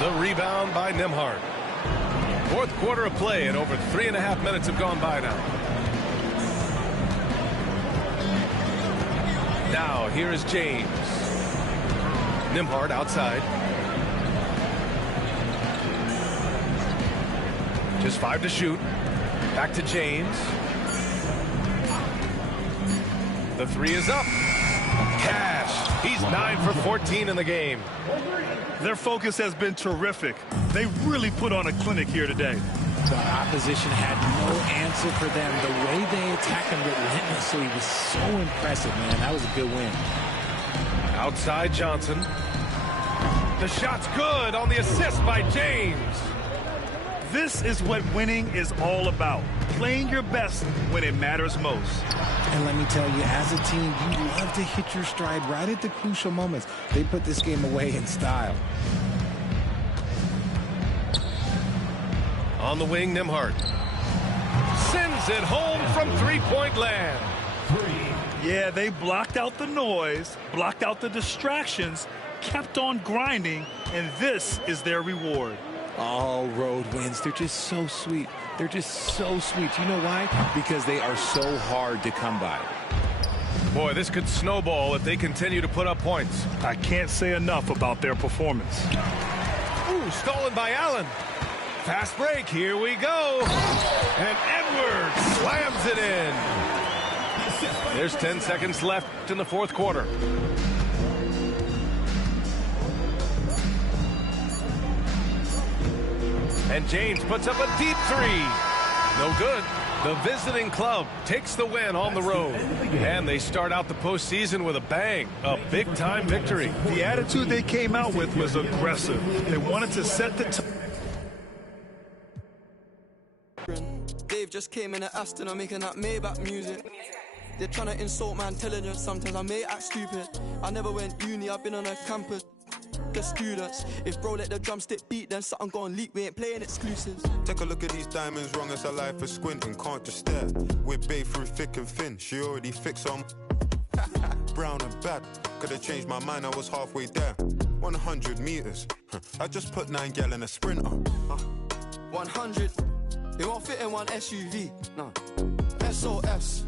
The rebound by Nembhard. Fourth quarter of play, and over 3.5 minutes have gone by now. Now, here is James. Nembhard outside. Just 5 to shoot. Back to James. The 3 is up. Cash. He's 9 for 14 in the game. Their focus has been terrific. They really put on a clinic here today. The opposition had no answer for them. The way they attacked them relentlessly was so impressive, man. That was a good win. Outside Johnson. The shot's good on the assist by James. This is what winning is all about. Playing your best when it matters most. And let me tell you, as a team, you love to hit your stride right at the crucial moments. They put this game away in style. On the wing, Nembhard sends it home from three-point land. Yeah, they blocked out the noise, blocked out the distractions, kept on grinding, and this is their reward. All road wins. They're just so sweet. They're just so sweet. You know why? Because they are so hard to come by. Boy, this could snowball if they continue to put up points. I can't say enough about their performance. Ooh, stolen by Allen. Fast break, here we go. And Edwards slams it in. There's 10 seconds left in the fourth quarter. And James puts up a deep three. No good. The visiting club takes the win on the road. And they start out the postseason with a bang. A big-time victory. The attitude they came out with was aggressive. They wanted to set the tone. Dave just came in at Aston, I'm making that Maybach music. They're trying to insult my intelligence, sometimes I may act stupid. I never went uni, I've been on a campus. The students, if bro let the drumstick beat, then something gon' leak, we ain't playing exclusives. Take a look at these diamonds, wrong as a life for squinting, can't just stare. We're babe through thick and thin, she already fixed on. Brown and bad, could've changed my mind, I was halfway there. 100 meters, I just put 9 gal in a sprinter. 100, it won't fit in one SUV, no. SOS.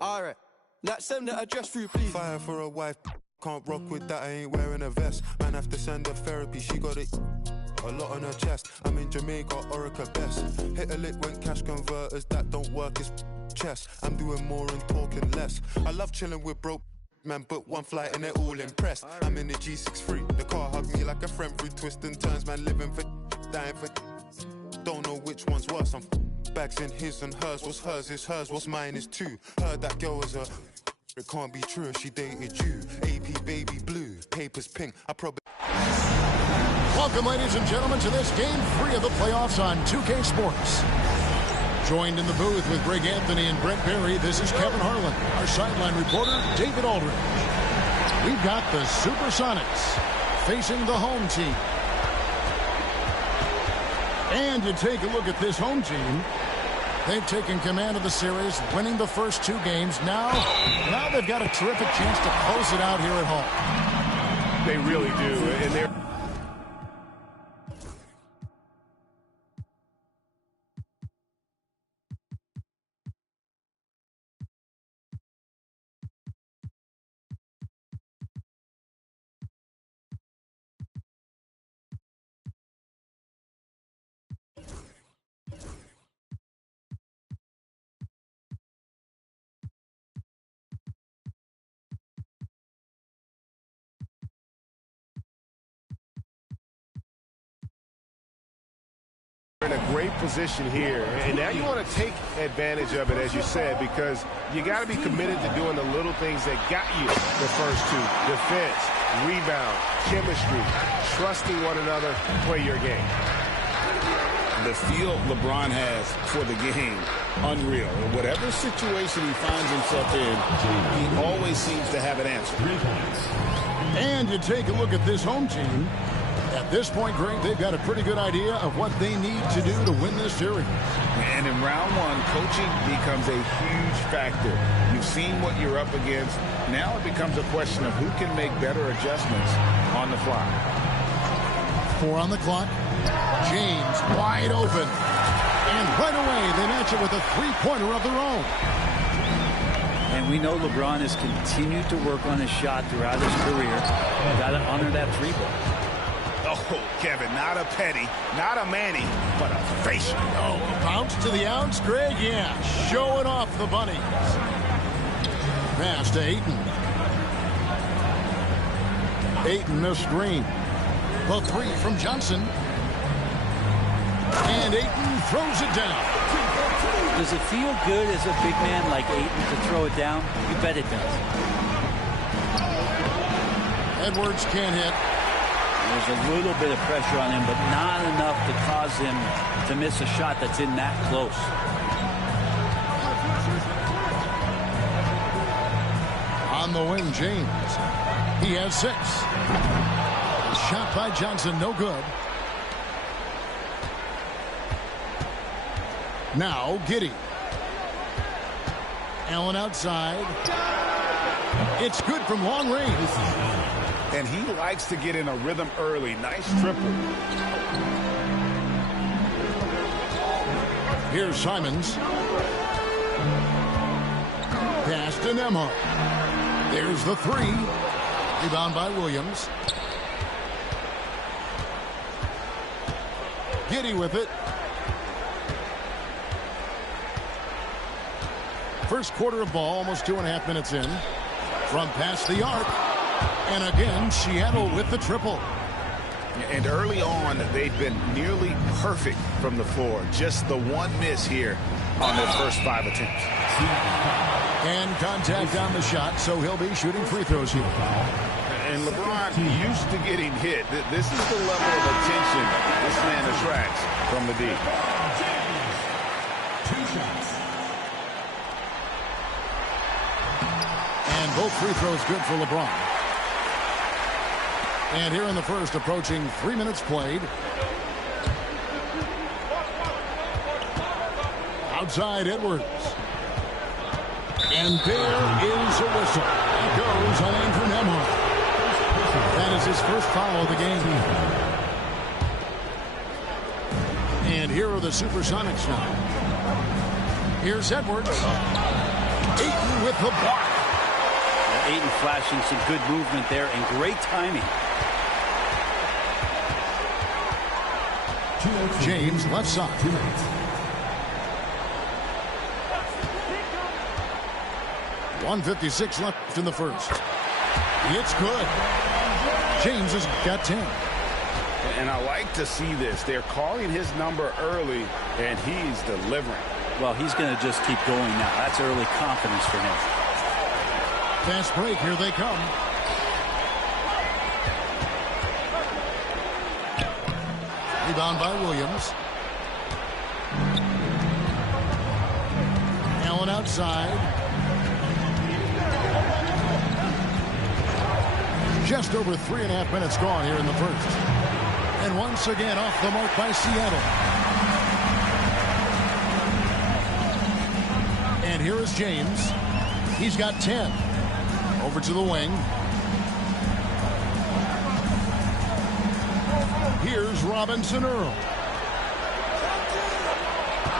Alright, let's send the address through, please. Fire for a wife, can't rock with that, I ain't wearing a vest. Man have to send her therapy, she got it a lot on her chest. I'm in Jamaica, Orica best. Hit a lick when cash converters, that don't work, it's chess. I'm doing more and talking less. I love chilling with broke man, book one flight and they're all impressed. I'm in the G63, the car hugged me like a friend through twists and turns. Man living for, dying for, don't know which one's worse. I'm bags in his and hers, what's hers is hers, what's mine is too. Heard that girl was a, it can't be true, she dated you. AP baby blue, papers pink, I probably... Welcome, ladies and gentlemen, to this Game 3 of the playoffs on 2K Sports. Joined in the booth with Greg Anthony and Brent Barry, this is Kevin Harlan. Our sideline reporter, David Aldridge. We've got the Supersonics facing the home team. And you take a look at this home team. They've taken command of the series, winning the first 2 games. Now they've got a terrific chance to close it out here at home. They really do, and they're... in a great position here, and now you want to take advantage of it, as you said, because you got to be committed to doing the little things that got you the first 2. Defense, rebound, chemistry, trusting one another, play your game. The feel LeBron has for the game, unreal. In whatever situation he finds himself in, he always seems to have an answer. And you take a look at this home team. At this point, Greg, they've got a pretty good idea of what they need to do to win this series. And in round 1, coaching becomes a huge factor. You've seen what you're up against. Now it becomes a question of who can make better adjustments on the fly. 4 on the clock. James wide open. And right away, they match it with a 3-pointer of their own. And we know LeBron has continued to work on his shot throughout his career. Got to honor that 3-ball. Oh, Kevin, not a petty, not a Manny, but a facial. Oh, a bounce to the ounce, Greg? Yeah, showing off the bunnies. Pass to Ayton. Ayton missed screen. The 3 from Johnson. And Ayton throws it down. Does it feel good as a big man like Ayton to throw it down? You bet it does. Edwards can't hit. There's a little bit of pressure on him, but not enough to cause him to miss a shot that's in that close. On the wing, James. He has 6. Shot by Johnson, no good. Now, Giddey. Allen outside. It's good from long range. And he likes to get in a rhythm early. Nice triple. Here's Simons. Pass to Nembhard. There's the 3. Rebound by Williams. Giddey with it. First quarter of ball, almost 2.5 minutes in. From past the arc. And again, Seattle with the triple. And early on, they've been nearly perfect from the floor. Just the one miss here on their first 5 attempts. And contact on the shot, so he'll be shooting free throws here. And LeBron used to getting hit. This is the level of attention this man attracts from the D. And both free throws good for LeBron. And here in the first, approaching 3 minutes played. Outside Edwards. And there is a whistle. It goes on Andrew Nembhard. That is his first foul of the game. And here are the Supersonics now. Here's Edwards. Ayton with the block. Ayton flashing some good movement there and great timing. James left side. 1:56 left in the first. It's good. James has got 10. And I like to see this. They're calling his number early, and he's delivering. Well, he's going to just keep going now. That's early confidence for him. Fast break. Here they come. Rebound by Williams. Allen outside. Just over 3.5 minutes gone here in the first. And once again off the mark by Seattle. And here is James. He's got 10. Over to the wing. Here's Robinson Earl.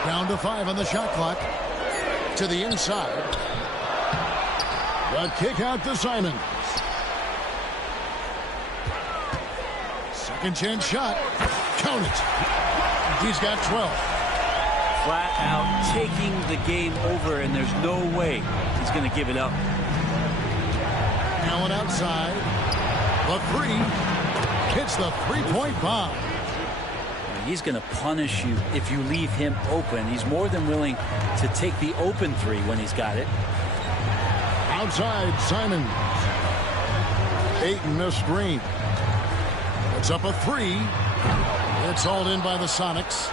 Down to 5 on the shot clock. To the inside. The kick out to Simons. Second chance shot. Count it. He's got 12. Flat out taking the game over, and there's no way he's going to give it up. Allen outside. The 3. Hits the three-point bomb. He's going to punish you if you leave him open. He's more than willing to take the open 3 when he's got it. Outside, Simons. Ayton, a screen. It's up a 3. It's hauled in by the Sonics.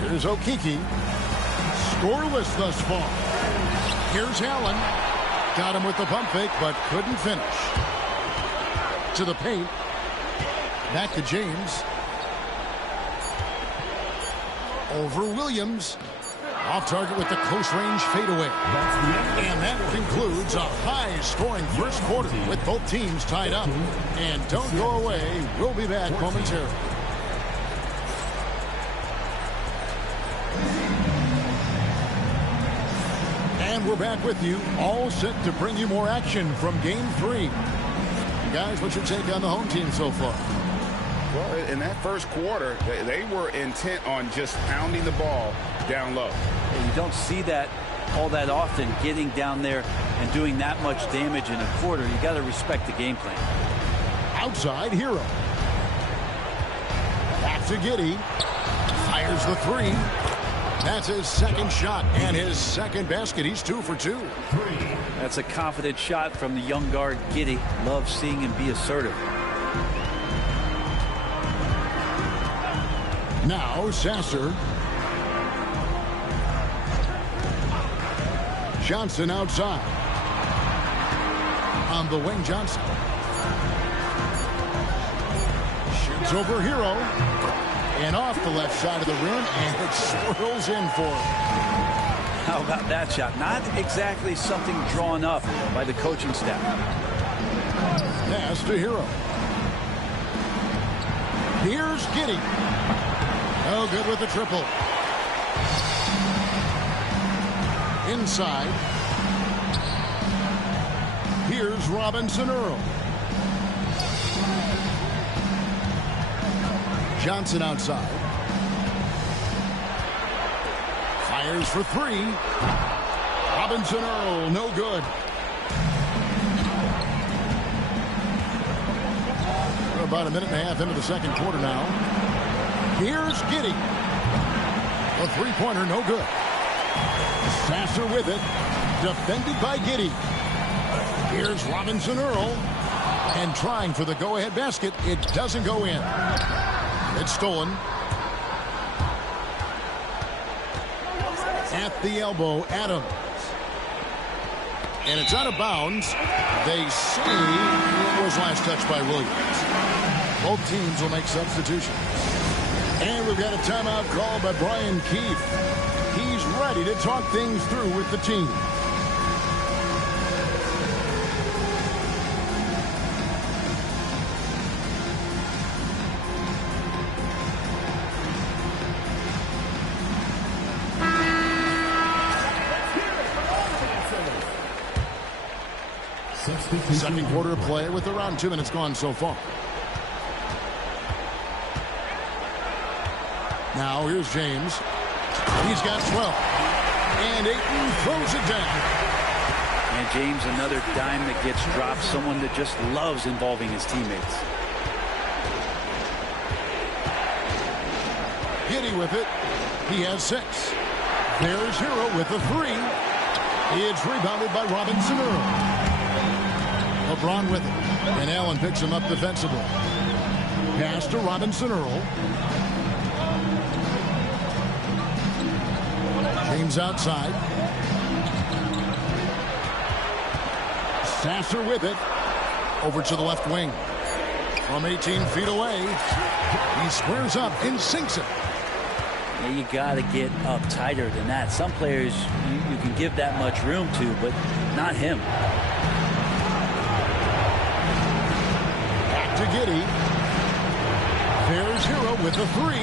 Here's Okeke. Scoreless thus far. Here's Allen. Got him with the pump fake, but couldn't finish. To the paint. Back to James. Over Williams. Off target with the close range fadeaway. And that concludes a high-scoring first quarter with both teams tied up. And don't go away. We'll be back momentarily. And we're back with you, all set to bring you more action from Game 3. Guys, what's your take on the home team so far? Well, in that first quarter, they were intent on just pounding the ball down low. You don't see that all that often, getting down there and doing that much damage in a quarter. You got to respect the game plan. Outside, Hero. Back to Giddey. Fires the three. That's his second shot and his second basket. He's 2 for 2. That's a confident shot from the young guard, Giddey. Love seeing him be assertive. Now Sasser. Johnson outside. On the wing, Johnson. Shoots over Hero. And off the left side of the rim, and it swirls in for him. How about that shot? Not exactly something drawn up by the coaching staff. Pass to Hero. Here's Giddey. No good with the triple. Inside. Here's Robinson Earl. Johnson outside. Fires for three. Robinson Earl, no good. We're about a minute and a half into the second quarter now. Here's Giddey. A three-pointer, no good. Sasser with it. Defended by Giddey. Here's Robinson Earl. And trying for the go-ahead basket. It doesn't go in. It's stolen. At the elbow, Adams. And it's out of bounds. They say it was last touched by Williams. Both teams will make substitutions. And we've got a timeout called by Brian Keefe. He's ready to talk things through with the team. Second quarter of play with around 2 minutes gone so far. Now here's James. He's got 12. And Ayton throws it down. And James, another dime that gets dropped. Someone that just loves involving his teammates. Giddey with it. He has 6. There's Hero with a 3. It's rebounded by Robinson Earl. LeBron with it. And Allen picks him up defensively. Pass to Robinson Earl. James outside. Sasser with it. Over to the left wing. From 18 feet away. He squares up and sinks it. Yeah, you got to get up tighter than that. Some players you can give that much room to, but not him. To Giddey. There's Hero with the 3.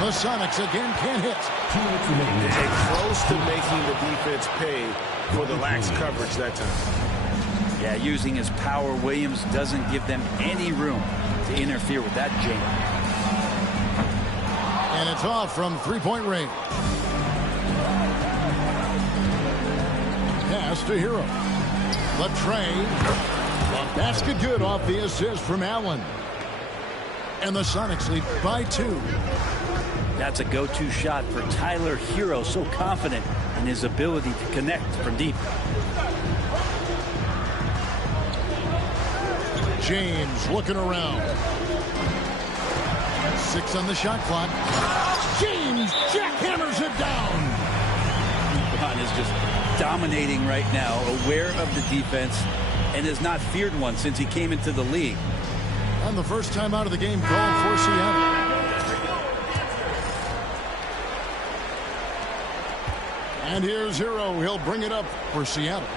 The Sonics again can't hit. They're close to making the defense pay for the lax coverage that time. Yeah, using his power, Williams doesn't give them any room to interfere with that jam. And it's off from three-point range. Pass to Hero. Latrey. Basket good off the assist from Allen. And the Sonics lead by 2. That's a go-to shot for Tyler Hero. So confident in his ability to connect from deep. James looking around. 6 on the shot clock. James jackhammers it down. LeBron is just dominating right now, aware of the defense, and has not feared one since he came into the league. And the first time out of the game called for Seattle. And here's Hero. He'll bring it up for Seattle.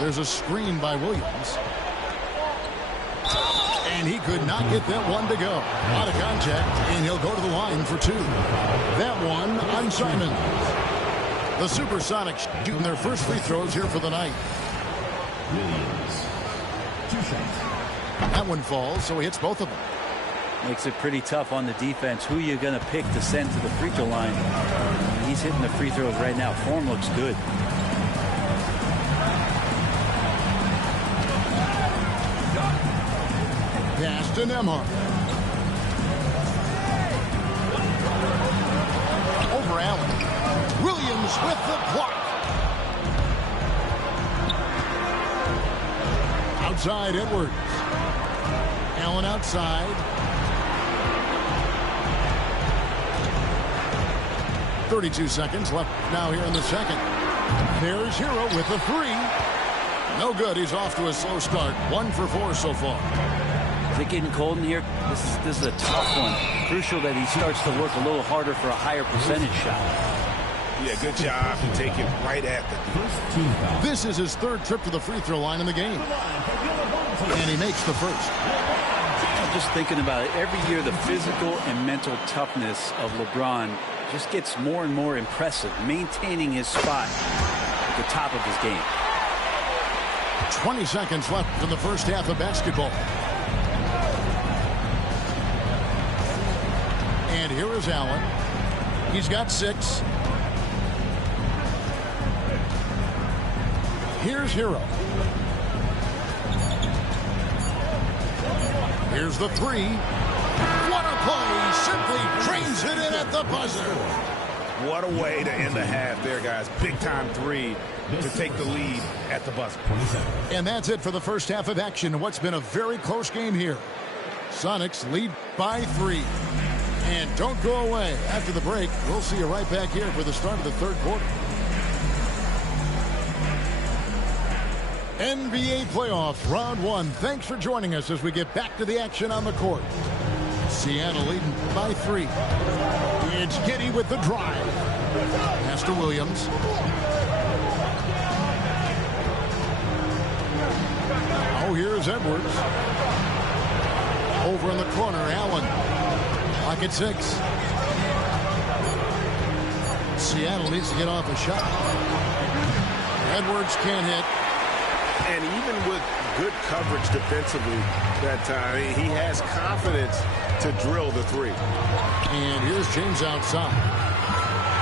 There's a screen by Williams. And he could not get that one to go. Out of contact, and he'll go to the line for 2. That one on Simon. The Supersonics shooting their first free throws here for the night. Williams, 2 shots. That one falls, so he hits both of them. Makes it pretty tough on the defense. Who are you going to pick to send to the free throw line? He's hitting the free throws right now. Form looks good. Pass to Nembhard. Over Allen. Williams with the block. Outside Edwards. Allen outside. 32 seconds left now here in the second. There's Hero with the three. No good. He's off to a slow start. 1 for 4 so far. Is it getting cold in here? This is a tough one. Crucial that he starts to work a little harder for a higher percentage shot. Yeah, good job to take it right at the This is his third trip to the free throw line in the game. And he makes the first. I'm just thinking about it. Every year, the physical and mental toughness of LeBron just gets more and more impressive, maintaining his spot at the top of his game. 20 seconds left in the first half of basketball. And here is Allen. He's got 6. Here's Hero. Here's the three. What a play. Simply trains it in at the buzzer. What a way to end the half there, guys. Big time three to take the lead at the buzzer. And that's it for the first half of action. What's been a very close game here. Sonics lead by 3. And don't go away. After the break, we'll see you right back here for the start of the third quarter. NBA playoffs, round 1. Thanks for joining us as we get back to the action on the court. Seattle leading by 3. It's Giddey with the drive. Pass to Williams. Oh, here's Edwards. Over in the corner, Allen. Clock at 6. Seattle needs to get off a shot. Edwards can't hit. And even with good coverage defensively that time, he has confidence to drill the three. And here's James outside.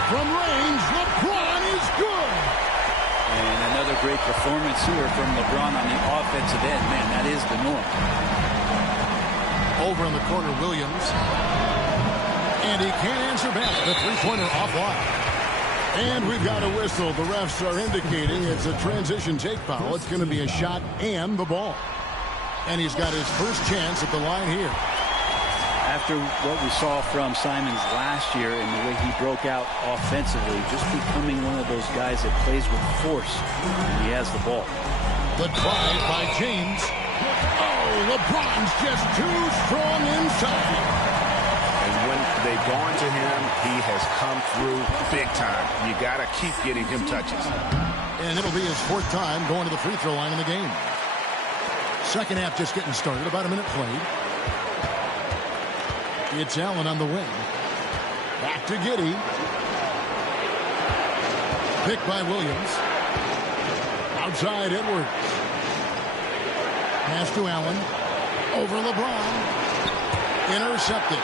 From range, LeBron is good. And another great performance here from LeBron on the offensive end. Man, that is the norm. Over in the corner, Williams. And he can't answer back. The three-pointer offline. And we've got a whistle. The refs are indicating it's a transition take foul. It's going to be a shot and the ball. And he's got his first chance at the line here. After what we saw from Simons last year and the way he broke out offensively, just becoming one of those guys that plays with force when he has the ball. The drive by James. Oh, LeBron's just too strong inside. And when they've gone to him, he has come through big time. You got to keep getting him touches. And it'll be his 4th time going to the free throw line in the game. Second half just getting started. About a minute played. It's Allen on the wing. Back to Giddey. Picked by Williams. Outside Edwards. Pass to Allen. Over LeBron. Intercepted.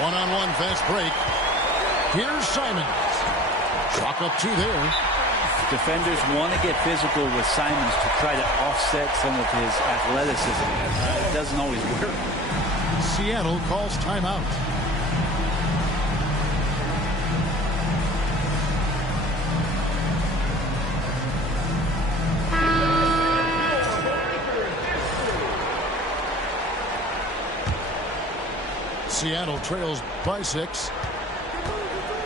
One-on-one fast break. Here's Simons. Chalk up 2 there. Defenders want to get physical with Simons to try to offset some of his athleticism. It doesn't always work. Seattle calls timeout. Seattle trails by 6.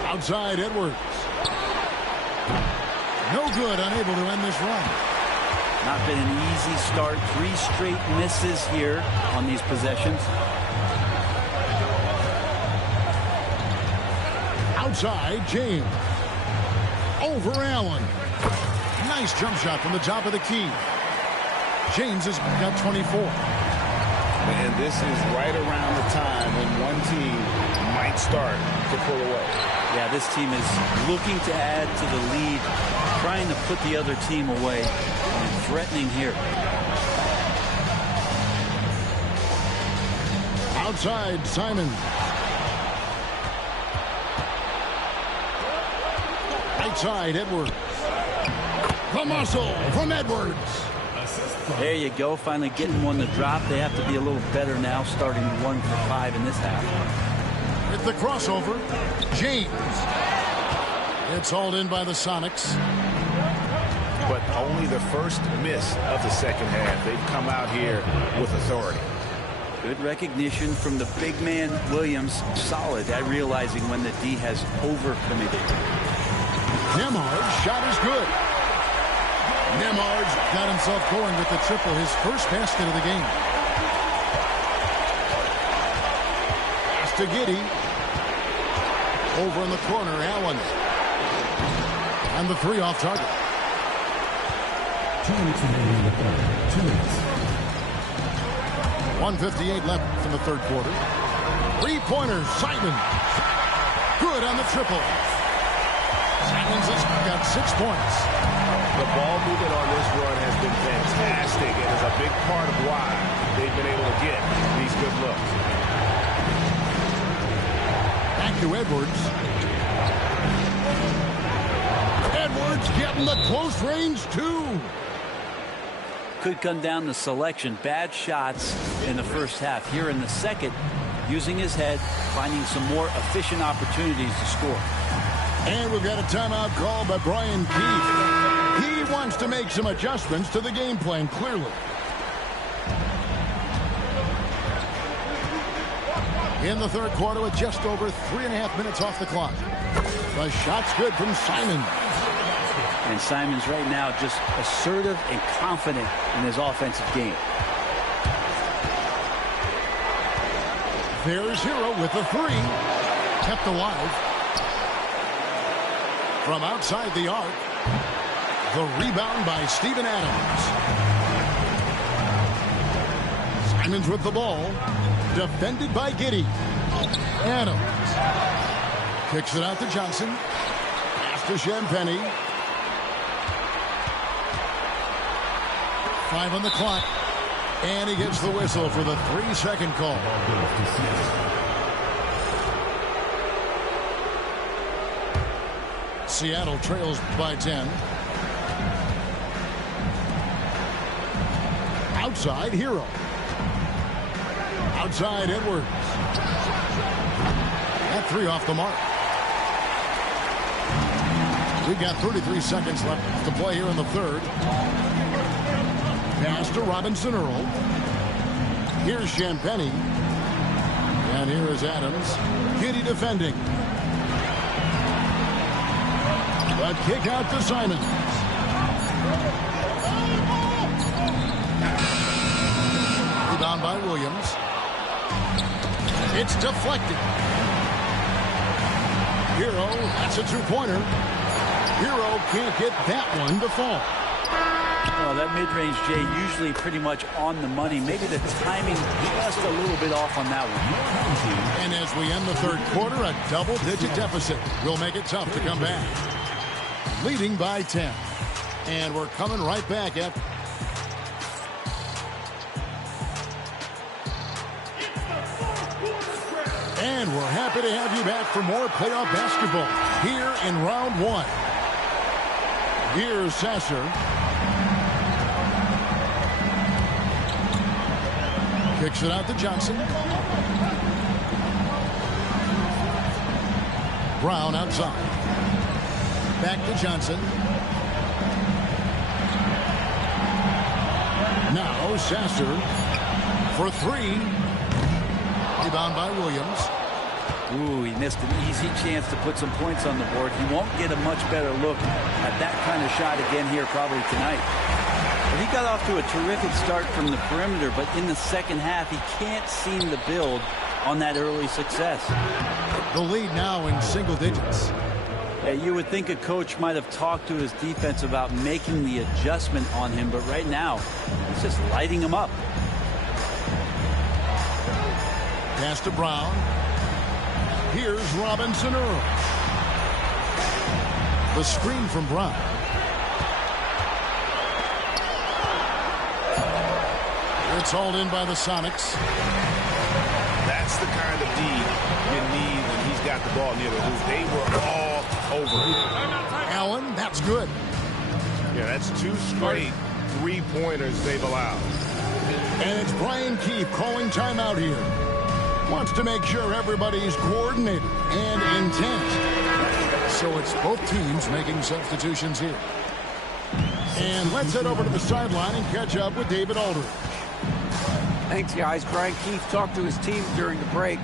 Outside Edwards. No good, unable to end this run. Not been an easy start. 3 straight misses here on these possessions. Outside, James. Over Allen. Nice jump shot from the top of the key. James has got 24. And this is right around the time when one team might start to pull away. Yeah, this team is looking to add to the lead, trying to put the other team away, and threatening here. Outside, Simon. Outside, Edwards. The muscle from Edwards. There you go. Finally getting one to drop. They have to be a little better now, starting 1 for 5 in this half. With the crossover, James. It's hauled in by the Sonics. But only the first miss of the second half. They've come out here with authority. Good recognition from the big man, Williams. Solid at realizing when the D has overcommitted. Nemhard's shot is good. Nemhard's got himself going with the triple, his first basket of the game. Pass to Giddey. Over in the corner, Allen. And the 3 off target. 2 minutes remaining in the third. 2 minutes. 1:58 left in the third quarter. 3-pointer, Simon. Good on the triple. Simons has got 6 points. The ball movement on this run has been fantastic and is a big part of why they've been able to get these good looks. Back to Edwards. Edwards getting the close range, too. Could come down to selection. Bad shots in the first half. Here in the second, using his head, finding some more efficient opportunities to score. And we've got a timeout call by Brian Keefe. He wants to make some adjustments to the game plan, clearly. In the third quarter with just over 3.5 minutes off the clock. The shot's good from Simon. And Simon's right now just assertive and confident in his offensive game. There's Hero with the 3. Kept alive. From outside the arc. The rebound by Steven Adams. Simons with the ball. Defended by Giddey. Adams. Kicks it out to Johnson. Pass to Champagny. 5 on the clock. And he gets the whistle for the 3-second call. Seattle trails by 10. Outside, Hero. Outside, Edwards. That 3 off the mark. We've got 33 seconds left to play here in the third. Pass to Robinson Earl. Here's Champagny. And here is Adams. Giddey defending. A kick out to Simons. Rebound by Williams. It's deflected. Hero, that's a 2-pointer. Hero can't get that one to fall. Well, that mid-range, Jay, usually pretty much on the money. Maybe the timing just a little bit off on that one. And as we end the third quarter, a double-digit deficit will make it tough to come back. Leading by 10. And we're coming right back at... And we're happy to have you back for more playoff basketball here in round 1. Here's Sasser. Kicks it out to Johnson. Brown outside. Back to Johnson. Now Sasser for 3. Rebound by Williams. Ooh, he missed an easy chance to put some points on the board. He won't get a much better look at that kind of shot again here probably tonight. He got off to a terrific start from the perimeter, but in the second half, he can't seem to build on that early success. The lead now in single digits. Yeah, you would think a coach might have talked to his defense about making the adjustment on him, but right now, he's just lighting him up. Pass to Brown. Here's Robinson Earl. The screen from Brown. It's hauled in by the Sonics. That's the kind of D you need when he's got the ball near the hoop. They were all over him. Allen, that's good. Yeah, that's 2 straight 3-pointers they've allowed. And it's Brian Keefe calling timeout here. Wants to make sure everybody's coordinated and intent. So it's both teams making substitutions here. And let's head over to the sideline and catch up with David Aldridge. Thanks, guys. Brian Keefe talked to his team during the break.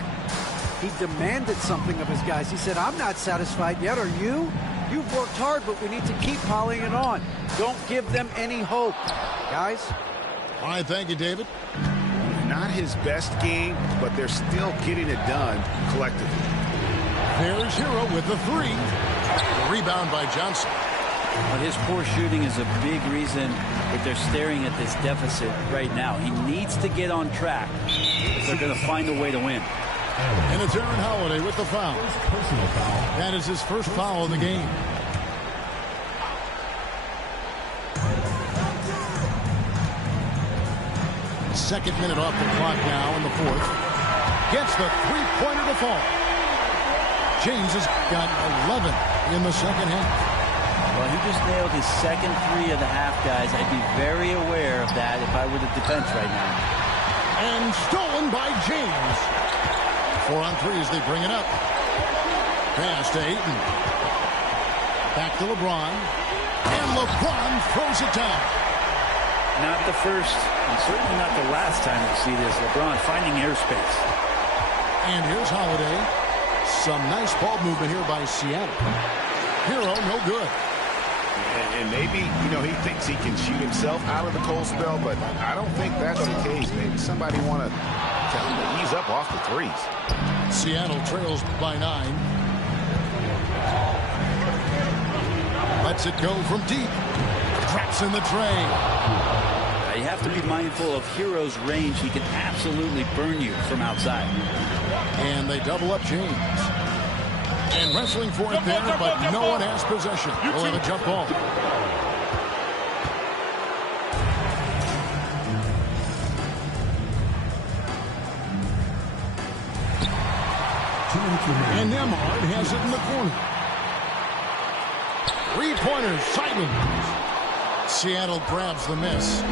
He demanded something of his guys. He said, I'm not satisfied yet. Are you? You've worked hard, but we need to keep piling it on. Don't give them any hope. Guys? All right, thank you, David. Not his best game, but they're still getting it done collectively. There's Hero with the three. Rebound by Johnson. But his poor shooting is a big reason that they're staring at this deficit right now. He needs to get on track if they're going to find a way to win. And it's Aaron Holiday with the foul. That is his first foul of the game. Second minute off the clock now in the fourth. Gets the three-pointer to fall. James has got 11 in the second half. Well, he just nailed his second three of the half, guys. I'd be very aware of that if I were the defense right now. And stolen by James. 4 on 3 as they bring it up. Pass to Ayton. Back to LeBron. And LeBron throws it down. Not the first, and certainly not the last time we see this. LeBron finding airspace. And here's Holiday. Some nice ball movement here by Seattle. Hero, no good. And maybe, he thinks he can shoot himself out of the cold spell, but I don't think that's the case. Maybe somebody want to tell him to ease up off the threes. Seattle trails by 9. Lets it go from deep. Traps in the tray. You have to be mindful of Hero's range. He can absolutely burn you from outside. And they double up James. And wrestling for it there, but no one has possession. We'll have a jump ball. And Nemhard has it in the corner. 3-pointers, Simon. Seattle grabs the miss.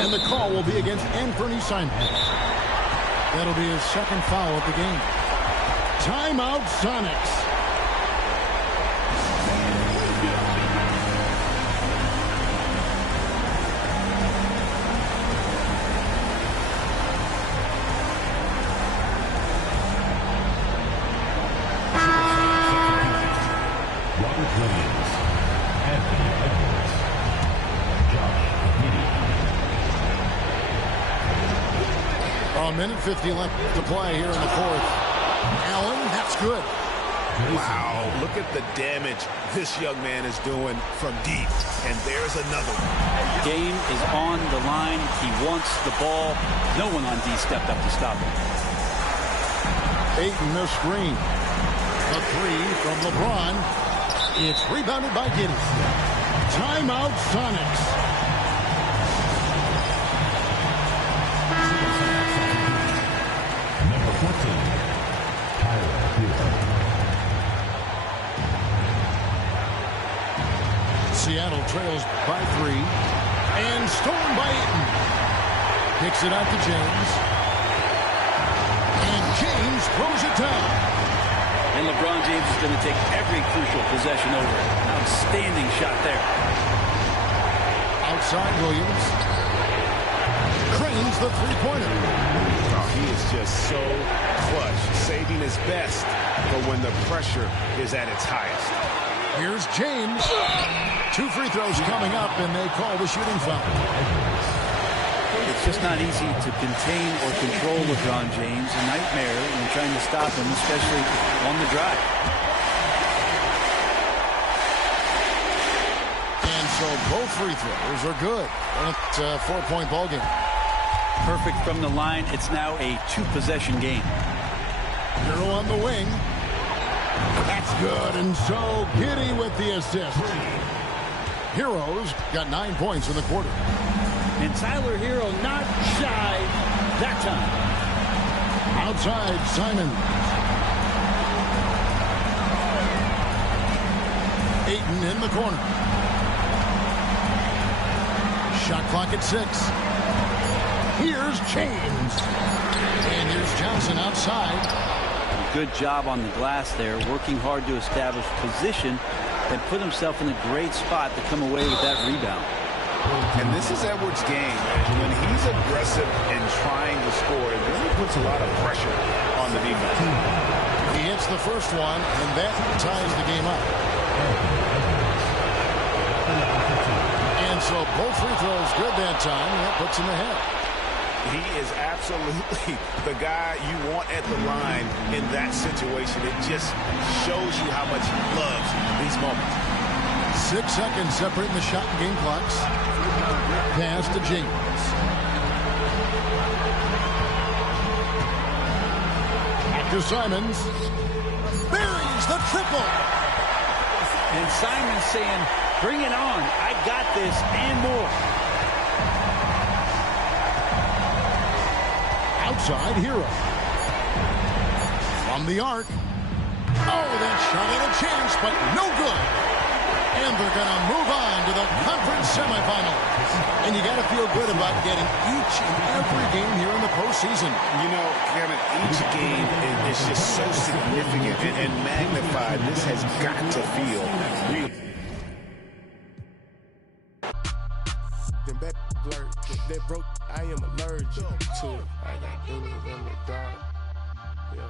And the call will be against Anthony Simon. That'll be his second foul of the game. Timeout, Sonics. A minute 50 left to play here in the fourth. Allen, that's good. Wow, look at the damage this young man is doing from deep. And there's another one. Game is on the line. He wants the ball. No one on D stepped up to stop him. Ayton, the screen. The three from LeBron. It's rebounded by Giddey. Timeout, Sonics. Seattle trails by 3. And stolen by Ayton. Kicks it out to James. And James throws it down. And LeBron James is going to take every crucial possession over it. Outstanding shot there. Outside Williams. Cranes the three-pointer. Oh, he is just so clutch, saving his best for when the pressure is at its highest. Here's James. 2 free throws coming up, and they call the shooting foul. It's just not easy to contain or control LeBron James. A nightmare when you're trying to stop him, especially on the drive. And so both free throws are good. And it's a 4-point ball game. Perfect from the line. It's now a 2-possession game. Hero on the wing. That's good. And so Giddey with the assist. Hero's got 9 points in the quarter. And Tyler Hero not shy that time. Outside, Simon. Ayton in the corner. Shot clock at 6. Here's James. And here's Johnson outside. Good job on the glass there, working hard to establish position and put himself in a great spot to come away with that rebound. And this is Edwards' game. When he's aggressive and trying to score, it really puts a lot of pressure on the defense. He hits the first one, and that ties the game up. And so both free throws good that time, and that puts him ahead. He is absolutely the guy you want at the line in that situation. It just shows you how much he loves these moments. 6 seconds separating the shot and game clocks. Pass to James. After Simons. Buries the triple. And Simons saying, bring it on. I got this and more. Outside Hero. From the arc. Oh, that shot had a chance, but no good. And they're going to move on to the conference semifinals. And you got to feel good about getting each and every game here in the postseason. You know, Kevin, each game is just so significant and magnified. This has got to feel real. That broke, I am allergic to it. I got demons in the dark. Yeah.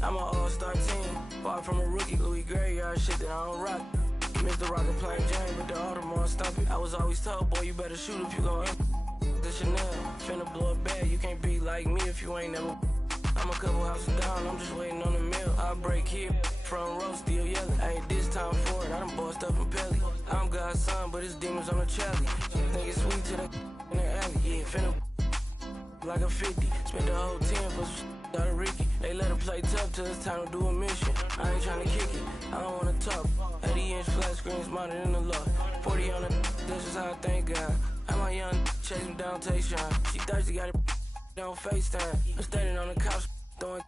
I'm an all-star team, far from a rookie, Louis Graveyard shit that I don't rock. Mr. Rocket playing Jane, but the Audemars stump it. I was always told, boy, you better shoot if you gon' the Chanel. Finna blow a bag, you can't be like me if you ain't never. I'm a couple houses down, I'm just waiting on the meal. I break here, front row, still yelling. I ain't this time for it, I done bossed up from Pelly. I'm God's son, but his demons on the Charlie. Think it's sweet to the in the alley, yeah, finna like a 50. Spent the whole 10 for some out of Ricky. They let her play tough till it's time to do a mission. I ain't trying to kick it, I don't wanna talk. 80-inch flat screen smarter than the law. 40 on the, that's just how I thank God. I'm a young, chase him down, take shine. She thirsty, got it on FaceTime. I'm standing on the couch, throwing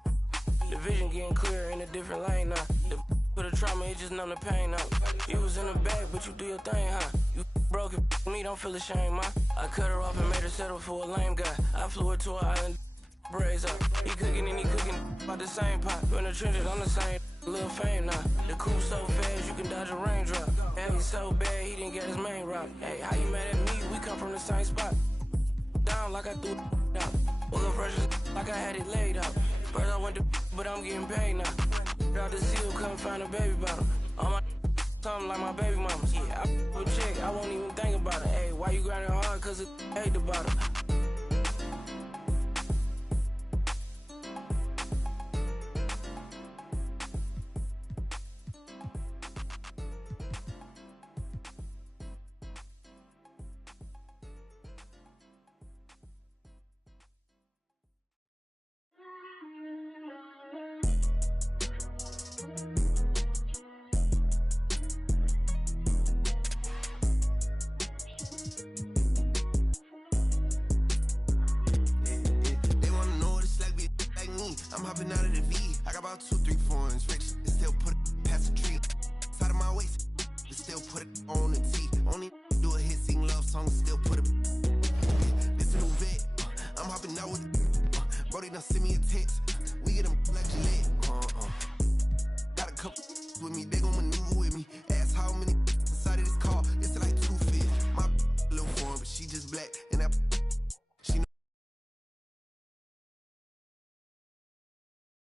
the vision getting clearer in a different lane now. The for the trauma, it just numb the pain out. You was in the bag, but you do your thing, huh? You broke it, me, don't feel ashamed, huh? I cut her off and made her settle for a lame guy. I flew her to an island, braids up. He cooking and he cooking about the same pot. In the trenches, I'm the same. Little fame now. The coupe so fast, you can dodge a raindrop. Hey, he's so bad, he didn't get his main route. Hey, how you mad at me? We come from the same spot. Down like I threw it out. Woke up fresh like I had it laid out. First I went to but I'm getting paid now. Out the seal, come find a baby bottle. On my something like my baby mamas. Yeah, I would check, I won't even think about it. Hey, why you grinding hard? Cause it hate the bottle. I'm hopping out of the V. I got about 2, 3 foreigns rich. And still put it past the tree. Side of my waist. But still put it on the T. Only do a hit, sing love songs. Still put it. This a new vet. I'm hopping out with it. Brody done send me a text. We get them like Gillette. Got a couple with me. They gon'